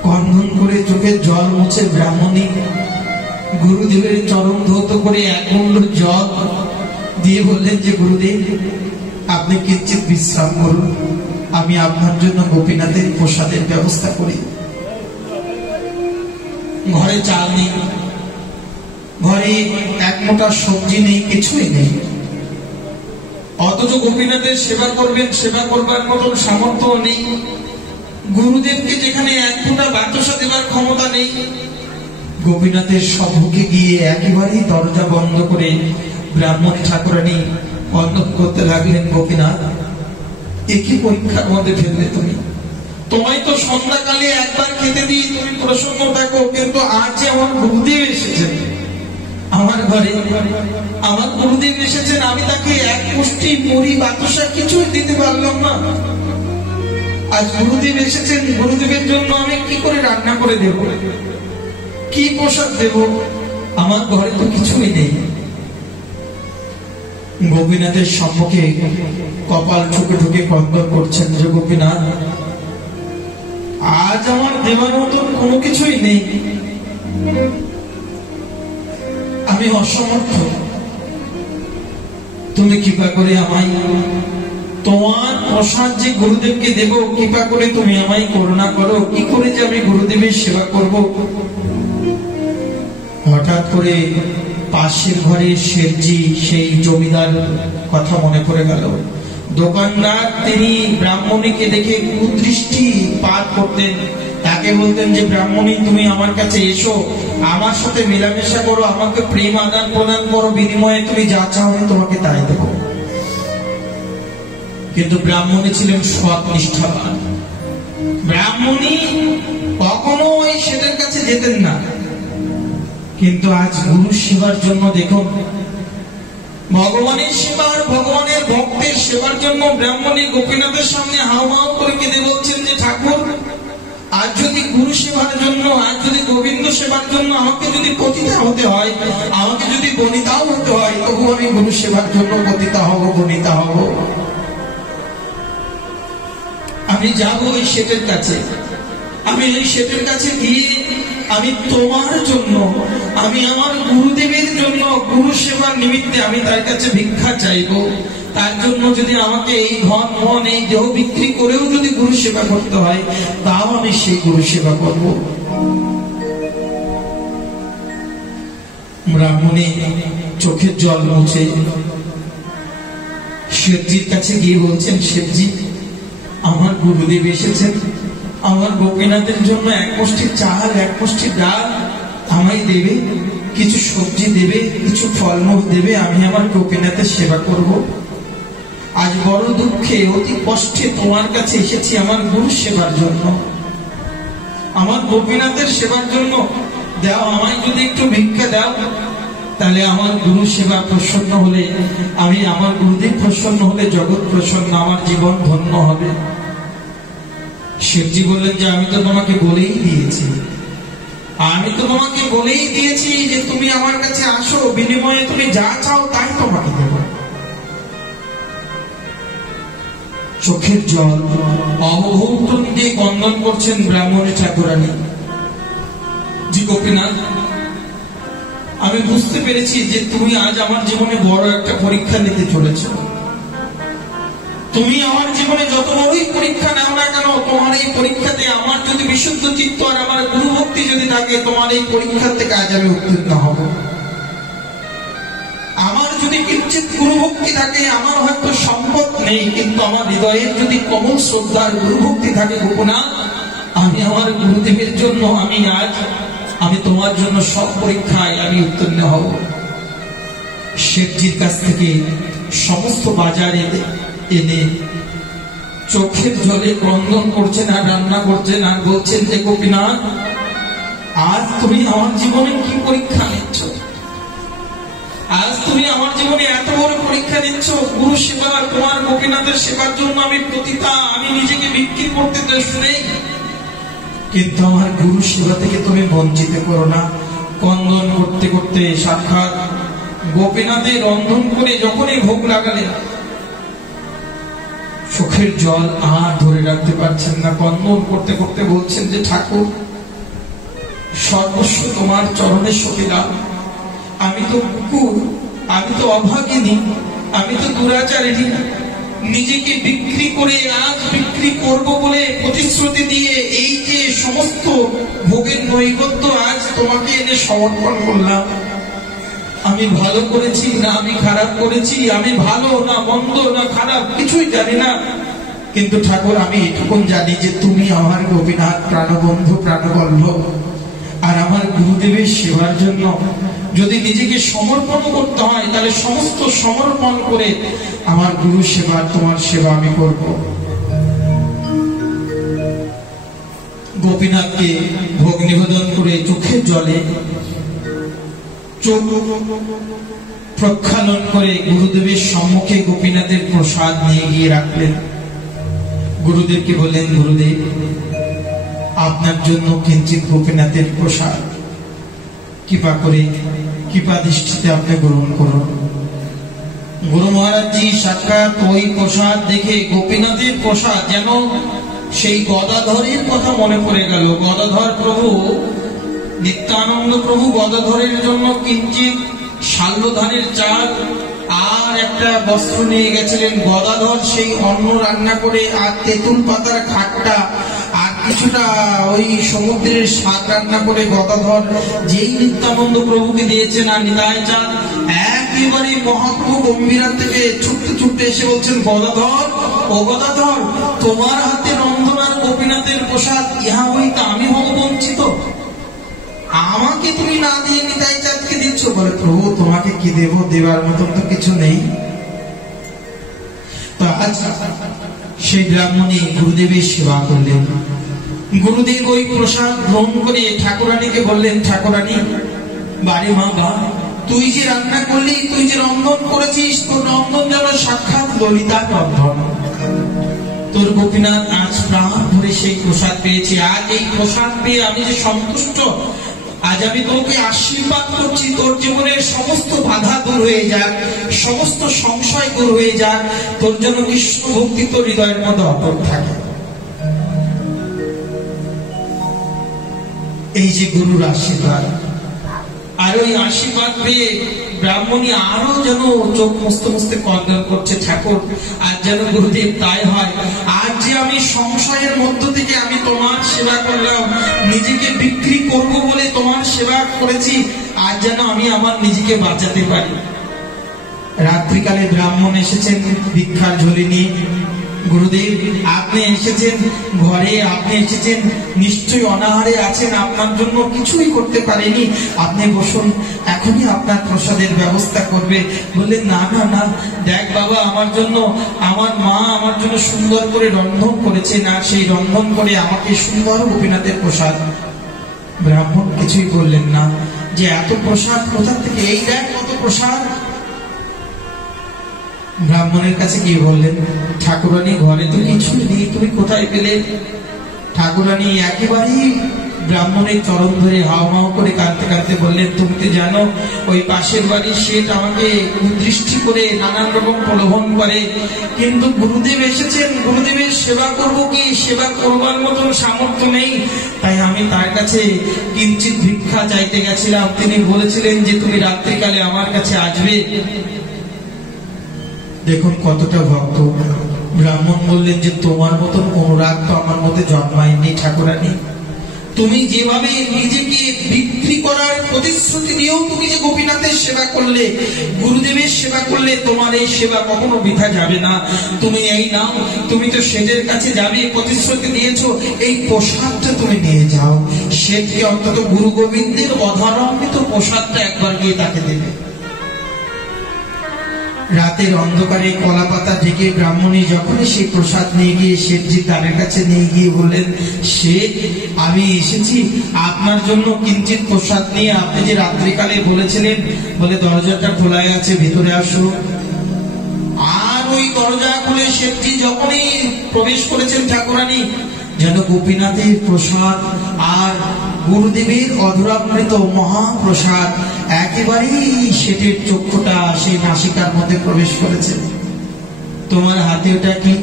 কন্দন করে চোখের জল মুছে ব্রাহ্মণী গুরুদেবের চরণ ধৌত করে এক মুন্ড জল দিয়ে বললেন যে গুরুদেব, আপনি কিঞ্চিত বিশ্রাম করুন, আমি আপনার জন্য গোপীনাথের প্রসাদের ব্যবস্থা করি। ঘরে চাল নেই, ঘরে এক মোটা সবজি নেই, কিছুই নেই, অথচ গোপীনাথের সেবা করবেন, সেবা করবার মতন সামর্থ্য নেই। গুরুদেবকে যেখানে এক ফোঁটা বাতাসা দেবার ক্ষমতা নেই, গোপীনাথের সম্মুখে গিয়ে একেবারেই দরজা বন্ধ করে ব্রাহ্মণী ঠাকুরানী বন্ধন করতে লাগলেন, গোপীনাথ, একই পরীক্ষার মধ্যে ফেললে তুমি। তোমায় তো সন্ধ্যাকালে একবার খেতে দিই, তুমি প্রসন্ন থাকো, কিন্তু আজ যে আমার গুরুদেব এসেছেন আমার ঘরে, আমার গুরুদেব এসেছেন, আমি তাকে এক মুষ্টি মুড়ি বাতাসা কিছুই দিতে পারলাম না। আজ গুরুদেব এসেছেন, গুরুদেবের জন্য আমি কি করে রান্না করে দেব, কি প্রসাদ দেব? আমার ঘরে তো কিছুই নেই। গোপীনাথের সম্মুখে কপাল ঠুকে ঠুকে ক্রন্দন করছেন যে গোপীনাথ, আজ আমার দেবার মতন কোনো কিছুই নেই, আমি অসমর্থ। তুমি কৃপা করে আমায় তোমার প্রসাদ যে গুরুদেবকে দেব, কৃপা করে তুমি আমায় করুণা করো, কি করে যে আমি গুরুদেবের সেবা করব? হঠাৎ করে পাশের ঘরে শেঠজি সেই জমিদার কথা মনে পড়ে গেল। দোকানদার তিনি ব্রাহ্মণীকে দেখে কুদৃষ্টি পার করতেন, তাকে বলতেন যে ব্রাহ্মণী, তুমি আমার কাছে এসো, আমার সাথে মেলামেশা করো, আমাকে প্রেম আদান প্রদান করো, বিনিময়ে তুমি যা চাও আমি তোমাকে তাই দেব। কিন্তু ব্রাহ্মণী ছিলেন সৎ নিষ্ঠাবান, ব্রাহ্মণী কখনো ওই শেঠের কাছে যেতেন না। কিন্তু আজ গুরু সেবার জন্য দেখুন, ভগবানের সেবার, ভগবানের ভক্তের সেবার জন্য ব্রাহ্মণী গোপীনাথের সামনে হাউমাউ করে কেঁদে বলছেন যে ঠাকুর, আজ যদি গুরু সেবার জন্য, আজ যদি গোবিন্দ সেবার জন্য আমাকে যদি পতিতা হতে হয়, আমাকে যদি বনিতাও হতে হয়, তবু আমি গুরু সেবার জন্য পতিতা হব, বনিতা হব। আমি যাব ওই শেঠের কাছে, আমি ওই শেঠের কাছে গিয়ে আমি তোমার জন্য, আমি আমার গুরুদেবের জন্য গুরু সেবার নিমিত্তে আমি তার কাছে ভিক্ষা চাইব। তার জন্য যদি আমাকে এই ধন মন এই দেহ বিক্রি করেও যদি গুরু সেবা করতে হয়, তাও আমি সেই গুরু সেবা করব। ব্রাহ্মণী চোখের জল মুছে শেঠজির কাছে গিয়ে বলছেন, শেঠজি, আমার গুরুদেব এসেছেন, আমার গোপীনাথের জন্য এক মুষ্টি চাল, এক মুষ্টি ডাল আমায় দেবে, কিছু সবজি দেবে, কিছু ফলমূল দেবে, আমি আমার গোপীনাথের সেবা করব। আজ বড় দুঃখে, অতি কষ্টে তোমার কাছে এসেছি আমার গুরু সেবার জন্য, আমার গোপীনাথের সেবার জন্য। দাও, আমায় যদি একটু ভিক্ষা দাও, তাহলে আমার গুরু সেবা প্রসন্ন হলে, আমি আমার গুরুদেব প্রসন্ন হলে জগৎ প্রসন্ন, আমার জীবন ধন্য হবে। শিবজি বললেন যে আমি তো তোমাকে বলেই দিয়েছি, আমি তো তোমাকে বলেই দিয়েছি যে তুমি আমার কাছে আসো, বিনিময়ে তুমি যা চাও তাই তোমাকে দেব। চোখের জল অবভৌত দিয়ে বন্দন করছেন ব্রাহ্মণী ঠাকুরানী। জি গোপীনাথ, আমি বুঝতে পেরেছি যে তুমি আজ আমার জীবনে বড় একটা পরীক্ষা নিতে চলেছ। তুমি আমার জীবনে যত বড়ই পরীক্ষা নাও না কেন, তোমার এই পরীক্ষাতে আমার যদি বিশুদ্ধ চিত্ত আর আমার গুরু ভক্তি যদি থাকে, তোমার এই পরীক্ষা থেকে আজ আমি উত্তীর্ণ হব। আমার যদি কিঞ্চিত গুরু ভক্তি থাকে, আমার হয়তো সম্পদ নেই, কিন্তু আমার হৃদয়ের যদি কমল শ্রদ্ধার গুরু ভক্তি থাকে, গোপীনাথ, আমি আমার গুরুদেবের জন্য আমি তোমার জন্য সব পরীক্ষায় আমি উত্তীর্ণ হব। শেঠজির কাছ থেকে সমস্ত বাজারে এনে চোখের জলে ক্রন্দন করছেন আর রান্না করছেন আর বলছেন যে গোপীনাথ, আজ তুমি আমার জীবনে কি পরীক্ষা নিচ্ছ? আজ তুমি আমার জীবনে এত বড় পরীক্ষা নিচ্ছ। গুরু সেবা, তোমার গোপীনাথের সেবার জন্য আমি পতিতা, আমি নিজেকে বিক্রি করতে দেশ নেই, কিন্তু আমার গুরু সেবা থেকে তুমি বঞ্চিত করো না। ক্রন্দন করতে করতে সাক্ষাৎ গোপীনাথের রন্ধন করে যখনই ভোগ লাগালেন, চোখের জল আর ধরে রাখতে পারছেন না, কন্দন করতে করতে বলছেন যে ঠাকুর, সর্বস্ব তোমার চরণে সপিলাম। আমি তো কুকুর, আমি তো অভাগিনী, আমি তো দুরাচারিণী, নিজেকে বিক্রি করে আজ বিক্রি করব বলে প্রতিশ্রুতি দিয়ে এই যে সমস্ত ভোগের নৈবেদ্য আজ তোমাকে এনে সমর্পণ করলাম। আমি ভালো করেছি না আমি খারাপ করেছি, আমি ভালো না মন্দ না খারাপ কিছুই জানি না, কিন্তু ঠাকুর আমি এটুকুন জানি যে তুমি আমার গোপীনাথ প্রাণবন্ধু প্রাণবল্লভ, আর আমার গুরুদেবের সেবার জন্য যদি নিজেকে সমর্পণ করতে হয় তাহলে সমস্ত সমর্পণ করে আমার গুরু সেবা তোমার সেবা আমি করব। গোপীনাথকে ভোগ নিবেদন করে চোখের জলে চোখ প্রক্ষালন করে গুরুদেবের সম্মুখে গোপীনাথের প্রসাদ নিয়ে গিয়ে রাখলেন। গুরুদেবকে বললেন, গুরুদেব আপনার জন্য কিঞ্চিত গোপীনাথের প্রসাদ কৃপা করে কৃপা দৃষ্টিতে আপনি গ্রহণ করুন। গুরু মহারাজজি সাক্ষাৎ ওই প্রসাদ দেখে গোপীনাথের প্রসাদ যেন সেই গদাধরের কথা মনে পড়ে গেল। গদাধর প্রভু, নিত্যানন্দ প্রভু গদাধরের জন্য কিঞ্চিত শাল্য ধানের চাল আর একটা বস্ত্র নিয়ে গেছিলেন। গদাধর সেই অন্ন রান্না করে আর তেঁতুল পাতার খাট্টা আর কিছুটা ওই সমুদ্রের শাক রান্না করে গদাধর যেই নিত্যানন্দ প্রভুকে দিয়েছেন, আর নিতাই চাঁদ একেবারে মহাত্ম গম্ভীরা থেকে ছুটতে ছুটতে এসে বলছেন, গদাধর, ও গদাধর, তোমার হাতে রন্ধন আর গোপীনাথের প্রসাদ ইহা হইতে আমি হব বঞ্চিত, আমাকে তুমি না দিয়ে নিতাই চাঁদকে দিচ্ছ। বলে, প্রভু তোমাকে কি দেব, দেবার মতন তো কিছু নেই। তো আজ সেই ব্রাহ্মণী গুরুদেবের সেবা করলেন। গুরুদেব ওই প্রসাদ গ্রহণ করে ঠাকুরানীকে বললেন, ঠাকুরানী, বাড়ি মা বা, তুই যে রান্না করলি, তুই যে রন্ধন করেছিস, তোর রন্ধন যেন সাক্ষাৎ ললিতার রন্ধন। তোর গোপীনাথ আজ প্রাণ ভরে সেই প্রসাদ পেয়েছে। আজ এই প্রসাদ পেয়ে আমি যে সন্তুষ্ট, আজ আমি তোকে আশীর্বাদ করছি, তোর জীবনের সমস্ত বাধা দূর হয়ে যাক, সমস্ত সংশয় দূর হয়ে যাক, তোর জন্য কৃষ্ণ ভক্তি তোর হৃদয়ের মধ্যে অটুট থাকে। এই যে গুরুর আশীর্বাদ, আর ওই আশীর্বাদ পেয়ে ব্রাহ্মণী আরো যেন চোখ মুছতে মুছতে কন্দন করছে, ঠাকুর আজ যেন গুরুদেব তাই হয়। আজ যে আমি সংশয়ের মধ্য থেকে আমি তোমার সেবা করলাম, নিজেকে বিক্রি করব বলে তোমার সেবা করেছি, আজ যেন আমি আমার নিজেকে বাঁচাতে পারি। রাত্রিকালে ব্রাহ্মণ এসেছেন ভিক্ষার ঝুলি নিয়ে। গুরুদেব, আপনি এসেছেন ঘরে, আপনি এসেছেন নিশ্চয়ই অনাহারে আছেন, আপনার জন্য কিছুই করতে পারেনি, আপনি বসুন, এখনই আপনার প্রসাদের ব্যবস্থা করবে। বললেন, না না না, দেখ বাবা, আমার জন্য আমার মা আমার জন্য সুন্দর করে রন্ধন করেছেন, আর সেই রন্ধন করে আমাকে সুন্দর গোপীনাথের প্রসাদ। ব্রাহ্মণ কিছুই বললেন না, যে এত প্রসাদ কোথা থেকে, এই দেখ কত প্রসাদ। ব্রাহ্মণের কাছে গিয়ে বললেন, ঠাকুরানী, ঘরে তো কিছুই নেই, তুমি কোথায় পেলে? ঠাকুরানী একেবারেই ব্রাহ্মণের চরণ ধরে হাও মাও করে কাঁদতে কাঁদতে বললেন, তুমি তো জানো ওই পাশের বাড়ির শেঠ আমাকে দৃষ্টি করে নানান রকম প্রলোভন করে, কিন্তু গুরুদেব এসেছেন, গুরুদেবের সেবা করবো কি, সেবা করবার মতন সামর্থ্য নেই, তাই আমি তার কাছে কিঞ্চিত ভিক্ষা চাইতে গেছিলাম। তিনি বলেছিলেন যে তুমি রাত্রিকালে আমার কাছে আসবে। দেখুন কতটা ভক্ত। ব্রাহ্মণ বললেন যে তোমার মতন অনুরাগ তো আমার মধ্যে জন্মায়নি ঠাকুরানী। তুমি যেভাবে নিজেকে বিক্রি করার প্রতিশ্রুতি দিয়েও তুমি যে গোপীনাথের সেবা করলে, গুরুদেবের সেবা করলে, তোমার এই সেবা কখনো বৃথা যাবে না। তুমি এই নাও, তুমি তো শেঠের কাছে যাবে, প্রতিশ্রুতি দিয়েছো, এই প্রসাদটা তুমি নিয়ে যাও। শেঠকে অন্তত গুরু গোবিন্দের অধরামৃত প্রসাদটা একবার গিয়ে তাকে দেবে। রাতের অন্ধকারে কলা পাতা ঢেকে ব্রাহ্মণী যখনই সেই প্রসাদ নিয়ে গিয়ে শেঠজির দ্বারের কাছে নিয়ে গিয়ে বললেন, শেঠ, আমি এসেছি আপনার জন্য কিঞ্চিত প্রসাদ নিয়ে, আপনি যে রাত্রিকালে বলেছিলেন, বলে দরজাটা খোলাই আছে, ভিতরে আসো। আর ওই দরজা খুলে শেঠজি যখনই প্রবেশ করেছেন ঠাকুরানী, যেন গোপীনাথের প্রসাদ আর গুরুদেবের অধরামৃত মহাপ্রসাদ একেবারেই সেটের চক্ষুটা সেই নাসিকার মধ্যে প্রবেশ করেছে। তোমার হাতে ওটা কি?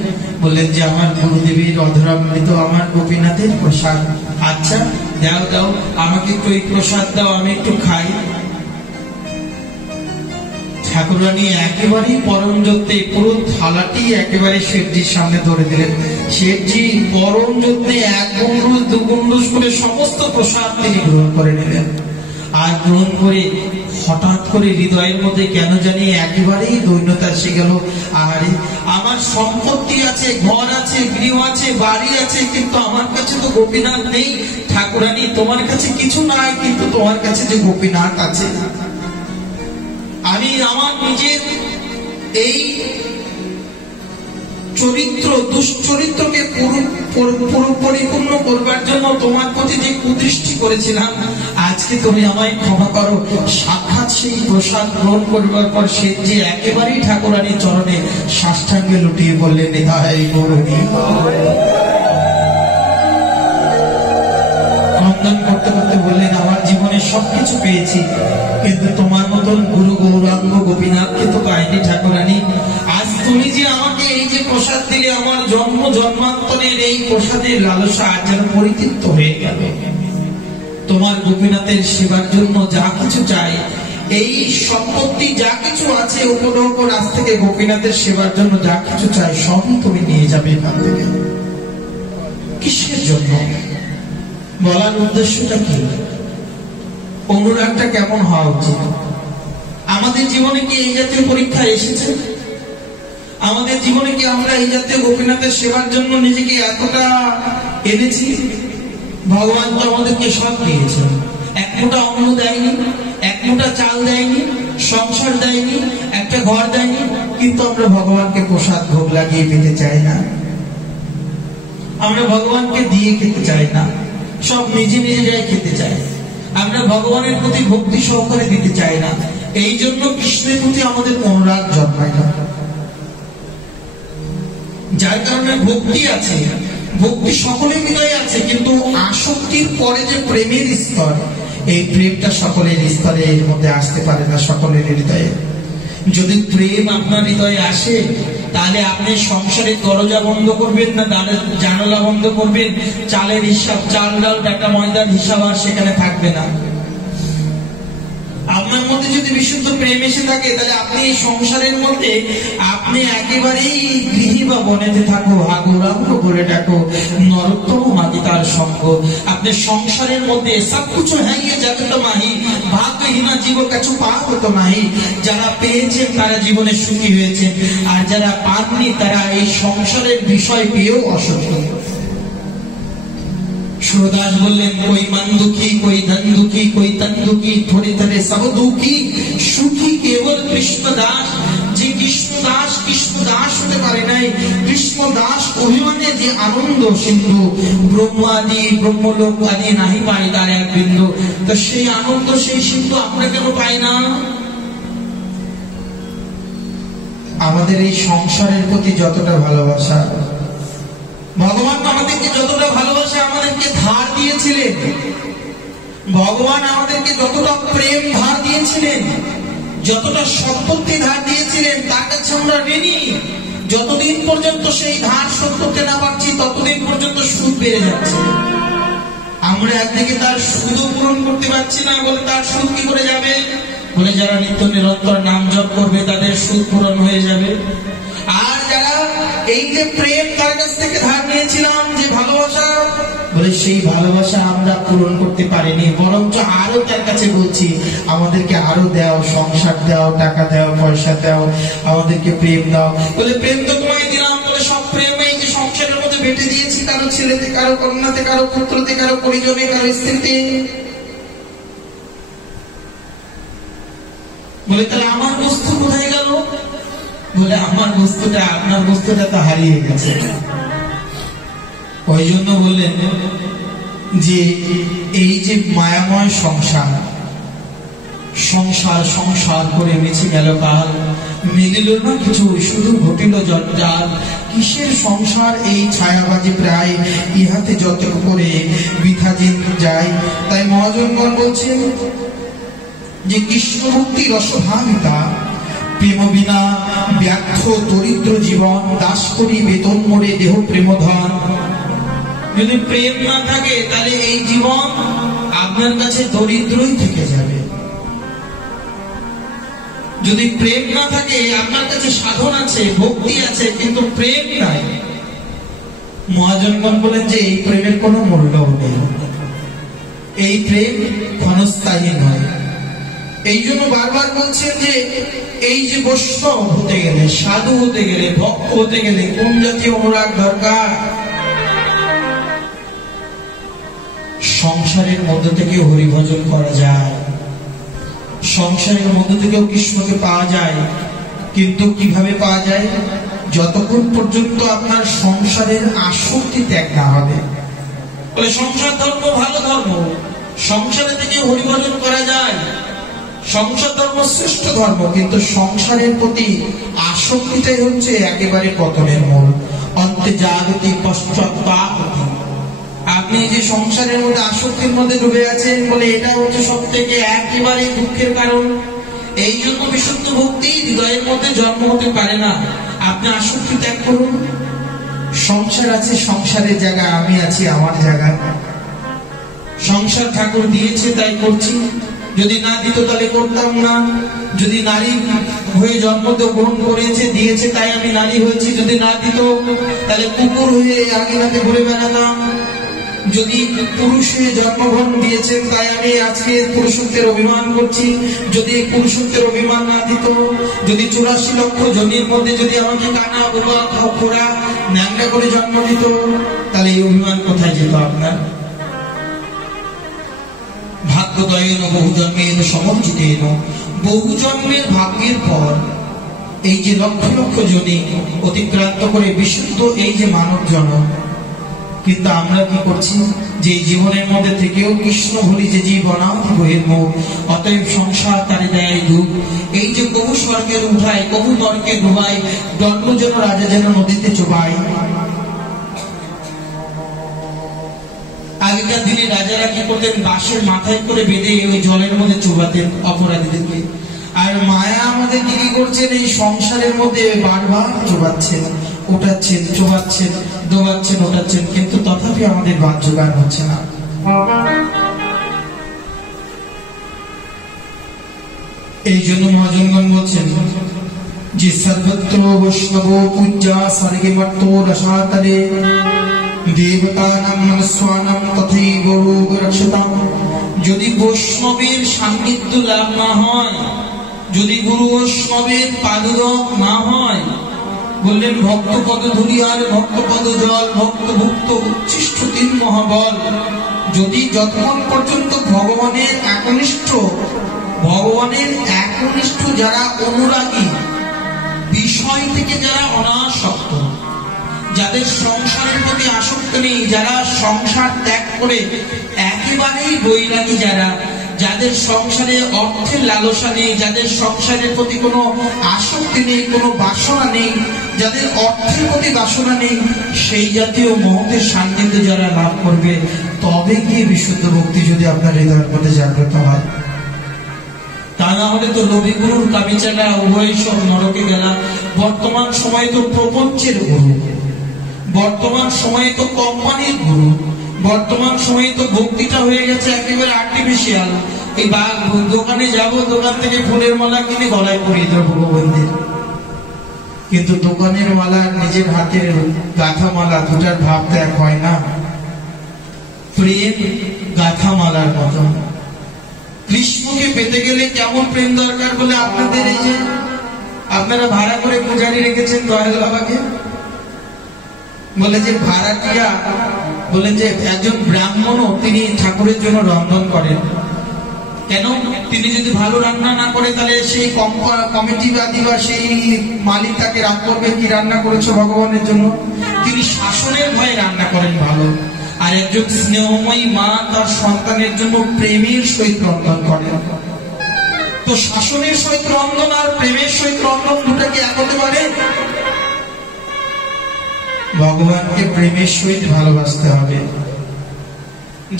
বললেন যে আমার গুরুদেবের অধরামৃত, আমার গোপীনাথের প্রসাদ। আচ্ছা দাও দাও, আমাকে একটু এই প্রসাদ দাও, আমি একটু খাই। ঠাকুরানী একেবারেই পরম যত্নে পুরো থালাটি একেবারে শেঠজির সামনে ধরে দিলেন। শেঠজি পরম যত্নে এক গুন্ডুস দু গুন্ডুস করে সমস্ত প্রসাদ তিনি গ্রহণ করে নিলেন। আর গ্রহণ করে হঠাৎ করে হৃদয়ের মধ্যে কেন জানি একেবারেই দৈন্যতা এসে গেল। আরে আমার সম্পত্তি আছে, ঘর আছে, গৃহ আছে, বাড়ি আছে, কিন্তু আমার কাছে তো গোপীনাথ নেই। ঠাকুরানী তোমার কাছে কিছু নাই, কিন্তু তোমার কাছে যে গোপীনাথ আছে। আমি আমার নিজের এই চরিত্র দুশ্চরিত্রকে পরিপূর্ণ করবার জন্য তোমার প্রতি যে কুদৃষ্টি করেছিলাম, আজকে তুমি আমায় ক্ষমা করো। সাক্ষাৎ সেই প্রসাদ গ্রহণ করবার পর শেঠজি একেবারেই ঠাকুরানীর চরণে সাষ্টাঙ্গে লুটিয়ে বললেন, নিতাই গৌরী। ক্রন্দন করতে করতে বললেন, আমার জীবনে সবকিছু পেয়েছি, কিন্তু তোমার মতন গুরু গৌরাঙ্গ গোপীনাথকে তো পাইনি ঠাকুরানী। আজ তুমি যে আমাকে এই যে প্রসাদ দিলে, আমার জন্ম জন্মান্তরের এই প্রসাদের লালসা আজ যেন পরিতৃপ্ত হয়ে গেল। তোমার গোপীনাথের সেবার জন্য যা কিছু চাই, এই সম্পত্তি যা কিছু আছে উপলক্ষ আজ থেকে গোপীনাথের সেবার জন্য যা কিছু চাই সবই তুমি নিয়ে যাবে এখান থেকে। কিসের জন্য? বলার উদ্দেশ্যটা কি? অনুরাগটা কেমন হওয়া উচিত? আমাদের জীবনে কি এই জাতীয় পরীক্ষা এসেছে? আমাদের জীবনে কি আমরা এই জাতীয় গোপীনাথের সেবার জন্য নিজেকে এতটা এনেছি? ভগবান তো আমাদেরকে সব দিয়েছেন। এক মুঠা অন্ন দেয়নি, এক মুঠা চাল দেয়নি, সংসার দেয়নি, একটা ঘর দেয়নি, কিন্তু আমরা ভগবানকে প্রসাদ ভোগ লাগিয়ে পেতে চাই না। আমরা ভগবানকে দিয়ে খেতে চাই না, সব নিজে নিজেরাই খেতে চাই। আমরা ভগবানের প্রতি ভক্তি সহকারে দিতে চাই না। এই জন্য কৃষ্ণের প্রতি আমাদের অনুরাগ জন্মায় না। যার কারণে ভক্তি আছে, ভক্তি সকলের হৃদয়ে আছে, কিন্তু আসক্তির পরে যে প্রেমের স্তর, এই প্রেমটা সকলের স্তরে এর মধ্যে আসতে পারে না, সকলের হৃদয়ে। যদি প্রেম আপনার হৃদয়ে আসে, তাহলে আপনি সংসারের দরজা বন্ধ করবেন না, জানালা বন্ধ করবেন, চালের হিসাব, চাল ডাল টাকা ময়দার হিসাব আর সেখানে থাকবে না। আপনার মধ্যে যদি বিশুদ্ধ প্রেম এসে থাকে, তাহলে আপনি এই সংসারের মধ্যে আপনি একেবারেই গৃহী বা বনেতে থাকো, হাগুরাঙ্গ বলে ডাকো, নরোত্তম মাগি তার সঙ্গ। আপনি সংসারের মধ্যে সব কিছু হাইয়ে যাবে তো মাহি, ভাগ্যহীনা জীব কাছু পাওয়া তো নাহি। যারা পেয়েছেন তারা জীবনে সুখী হয়েছে, আর যারা পাননি তারা এই সংসারের বিষয় পেয়েও অসুখ। সুরদাস বললেন, কই মান দুঃখী, কই ধন দুঃখী, কই তন দুঃখী, থোড়ে থোড়ে সব দুঃখী, সুখী কেবল কৃষ্ণদাস। যে কৃষ্ণদাস কৃষ্ণদাস হতে পারে নাই, কৃষ্ণদাস অভিমানে যে আনন্দ সিন্ধু, ব্রহ্ম আদি ব্রহ্মলোক আদি নাহি পাই তার এক বিন্দু। তো সেই আনন্দ, সেই সিন্ধু আমরা কেন পাই না? আমাদের এই সংসারের প্রতি যতটা ভালোবাসা, ভগবান আমাদেরকে যতটা ভালোবাসা আমাদেরকে ধার দিয়েছিলেন, ভগবান আমাদেরকে যতটা প্রেম ধার দিয়েছিলেন, যতটা সম্পত্তি ধার দিয়েছিলেন, তার কাছে আমরা ঋণী। যতদিন পর্যন্ত সেই ধার শোধ করতে না পারছি, ততদিন পর্যন্ত সুদ বেড়ে যাচ্ছে। আমরা একদিকে তার সুদও পূরণ করতে পারছি না, বলে তার সুদ কি করে যাবে? বলে যারা নিত্য নিরন্তর নাম জপ করবে তাদের সুদ পূরণ হয়ে যাবে। আর যারা এই যে প্রেম তার কাছ থেকে ধার নিয়েছিলাম, যে ভালোবাসা, বলে সেই ভালোবাসা আমরা পূরণ করতে পারিনি, বরঞ্চ আরো তার কাছে বলছি আমাদেরকে আরো দাও, সংসার দাও, টাকা দাও, পয়সা দাও, আমাদেরকে প্রেম দাও। বলে প্রেম তো তোমায় দিলাম, বলে সব প্রেম এই যে সংসারের মধ্যে বেটে দিয়েছি, কারো ছেলেতে, কারো কন্যাতে, কারো পুত্রতে, কারো পরিজনে, কারো স্ত্রীতে। বলে তাহলে আমার বস্তু কোথায় গেল? বলে আমার বস্তুটা, আপনার বস্তুটা তো হারিয়ে গেছে। ওই জন্য বললেন যে এই যে মায়াময় সংসার, সংসার সংসার করে মিছে গেল কাল, মিলিল না কিছু, শুধু ঘটিল জঞ্জাল। কিসের সংসার এই ছায়াবাজি প্রায়, ইহাতে যত করে বৃথা দিন যায়। তাই মহাজনগণ বলছেন, যে কৃষ্ণ ভক্তি রসভাবিতা, প্রেম বিনা ব্যর্থ দরিদ্র জীবন, দাস করি বেতন মোড়ে দেহ প্রেমধন। যদি প্রেম না থাকে তাহলে এই জীবন আপনার কাছে দরিদ্রই থেকে যাবে। যদি প্রেম না থাকে, আপনার কাছে সাধন আছে, ভক্তি আছে, কিন্তু প্রেম নাই, মহাজনগণ বলেন যে এই প্রেমের কোনো মূল্য নেই, এই প্রেম ক্ষণস্থায়ী নয়। এই জন্য বারবার বলছেন যে এই যে বৈষ্ণব হতে গেলে, সাধু হতে গেলে, ভক্ত হতে গেলে কোন জাতীয় অনুরাগ দরকার? সংসারের মধ্য থেকে হরিভজন করা যায়, সংসারের মধ্য থেকেও কৃষ্ণকে পাওয়া যায়, কিন্তু কিভাবে পাওয়া যায়? যতক্ষণ পর্যন্ত আপনার সংসারের আসক্তি ত্যাগ না হবে। বলে সংসার ধর্ম ভালো ধর্ম, সংসারে থেকে হরিভজন করা যায়, সংসার ধর্ম শ্রেষ্ঠ ধর্ম, কিন্তু সংসারের প্রতি আসক্তিটাই হচ্ছে একেবারে পতনের মূল। অন্তে জাগতি পশ্চাৎপাতি। আপনি যে সংসারের মধ্যে আসক্তির মধ্যে ডুবে আছেন বলে এটা হচ্ছে সব থেকে একেবারে দুঃখের কারণ। এই জন্য বিশুদ্ধ ভক্তি হৃদয়ের মধ্যে জন্ম হতে পারে না। আপনি আসক্তি ত্যাগ করুন। সংসার আছে, সংসারের জায়গা, আমি আছি আমার জায়গা। সংসার ঠাকুর দিয়েছে তাই করছি, যদি না দিত তাহলে করতাম না। যদি নারী হয়ে জন্ম গ্রহণ করেছে, দিয়েছে তাই আমি নারী হয়েছি, যদি না দিত তাহলে কুকুর হয়ে আগিনাতে ঘুরে বেড়াতাম। যদি পুরুষ হয়ে জন্মগ্রহণ দিয়েছেন তাই আমি আজকে পুরুষত্বের অভিমান করছি, যদি এই পুরুষত্বের অভিমান না দিত, যদি 84 লক্ষ জনের মধ্যে যদি আমাকে কানা বুবা খোড়া ন্যাংরা করে জন্ম দিত, তাহলে এই অভিমান কোথায় যেত আপনার? ভাগ্যদয়েন বহু জন্মের সমর্জিতেন। বহু জন্মের ভাগ্যের পর এই যে লক্ষ লক্ষ জনে অতিক্রান্ত করে বিশুদ্ধ এই যে মানব জনম, কিন্তু আমরা কি করছি? যে জীবনের মধ্যে থেকেও কৃষ্ণ ভুলি যে জীবনাথ বহির্মুখ, অতএব সংসার তারে দেয় দুঃখ। এই যে বহু স্বর্গের উঠায়, বহু তর্কে ডুবাই, দণ্ড যেন রাজা যেন নদীতে চোবায়। আগেকার দিনে রাজারা কি করতেন? বাঁশের মাথায় করে বেঁধে ওই জলের মধ্যে চোবাতেন অপরাধীদেরকে। আর মায়া আমাদের কি করছেন? এই সংসারের মধ্যে বারবার চোবাচ্ছেন, ওঠাচ্ছেন, চোবাচ্ছেন, ডোবাচ্ছেন, ওঠাচ্ছেন, কিন্তু তথাপি আমাদের বাদ জোগাড় হচ্ছে না। এই জন্য মহাজনগণ বলছেন যে সর্বত্র বৈষ্ণব পূজা স্বর্গে মর্ত রসাতলে দেবতানাম মনস্বানাম তথৈব রোগ রক্ষতাম। যদি বৈষ্ণবের সান্নিধ্য লাভ না হয়, যদি গুরু বৈষ্ণবের পাদুদক না হয়, বললেন ভক্ত পদ ধুলি আর ভক্ত পদ জল, ভক্ত ভুক্ত উচ্ছিষ্ট তিন মহাবল। যদি যতক্ষণ পর্যন্ত ভগবানের একনিষ্ঠ যারা অনুরাগী, বিষয় থেকে যারা অনাসক্ত, যাদের সংসারের প্রতি আসক্ত নেই, যারা সংসার ত্যাগ করে একেবারেই বৈরাগী, যাদের সংসারে অর্থের লালসা নেই, যাদের সংসারের প্রতি কোনো আসক্তি নেই, কোনো বাসনা নেই, যাদের অর্থের প্রতি বাসনা নেই, সেই জাতীয় মহতের সান্নিধ্য যারা লাভ করবে, তবে গিয়ে বিশুদ্ধ ভক্তি যদি আপনার হৃদয়ের মধ্যে জাগ্রত হয়। তা না হলে তো লোভী গুরুর কামিচালা উভয় সব নরকে গেলা। বর্তমান সময়ে তো প্রপঞ্চের গুরু, বর্তমান সময়ে তো কোম্পানির গুরু, বর্তমান সময়ে তো ভক্তিটা হয়ে গেছে একেবারে আর্টিফিশিয়াল। এই দোকানে যাব, দোকান থেকে ফুলের মালা কিনে গলায় পরিয়ে দেবো ভগবানদের, কিন্তু দোকানের মালা নিজের হাতের গাঁথা মালা দুটার ভাব ত্যাগ হয় না। প্রেম গাঁথা মালার মতো। কৃষ্ণকে পেতে গেলে কেমন প্রেম দরকার বলে আপনাদের এই যে আপনারা ভাড়া করে পূজারি রেখেছেন দয়াল বাবাকে, বলে যে ভাড়াটিয়া, বলে যে একজন ব্রাহ্মণও তিনি ঠাকুরের জন্য রন্ধন করেন। কেন? তিনি যদি ভালো রান্না না করে তাহলে সেই কমিটিবাদী বা সেই মালিক তাকে রাগ করবে, কি রান্না করেছো ভগবানের জন্য। তিনি শাসনের ভয়ে রান্না করেন ভালো। আর একজন স্নেহময়ী মা তার সন্তানের জন্য প্রেমের সহিত রন্ধন করেন। তো শাসনের সহিত রন্ধন আর প্রেমের সহিত রন্ধন দুটাকে এক হতে পারে? ভগবানকে প্রেমের সহিত ভালোবাসতে হবে।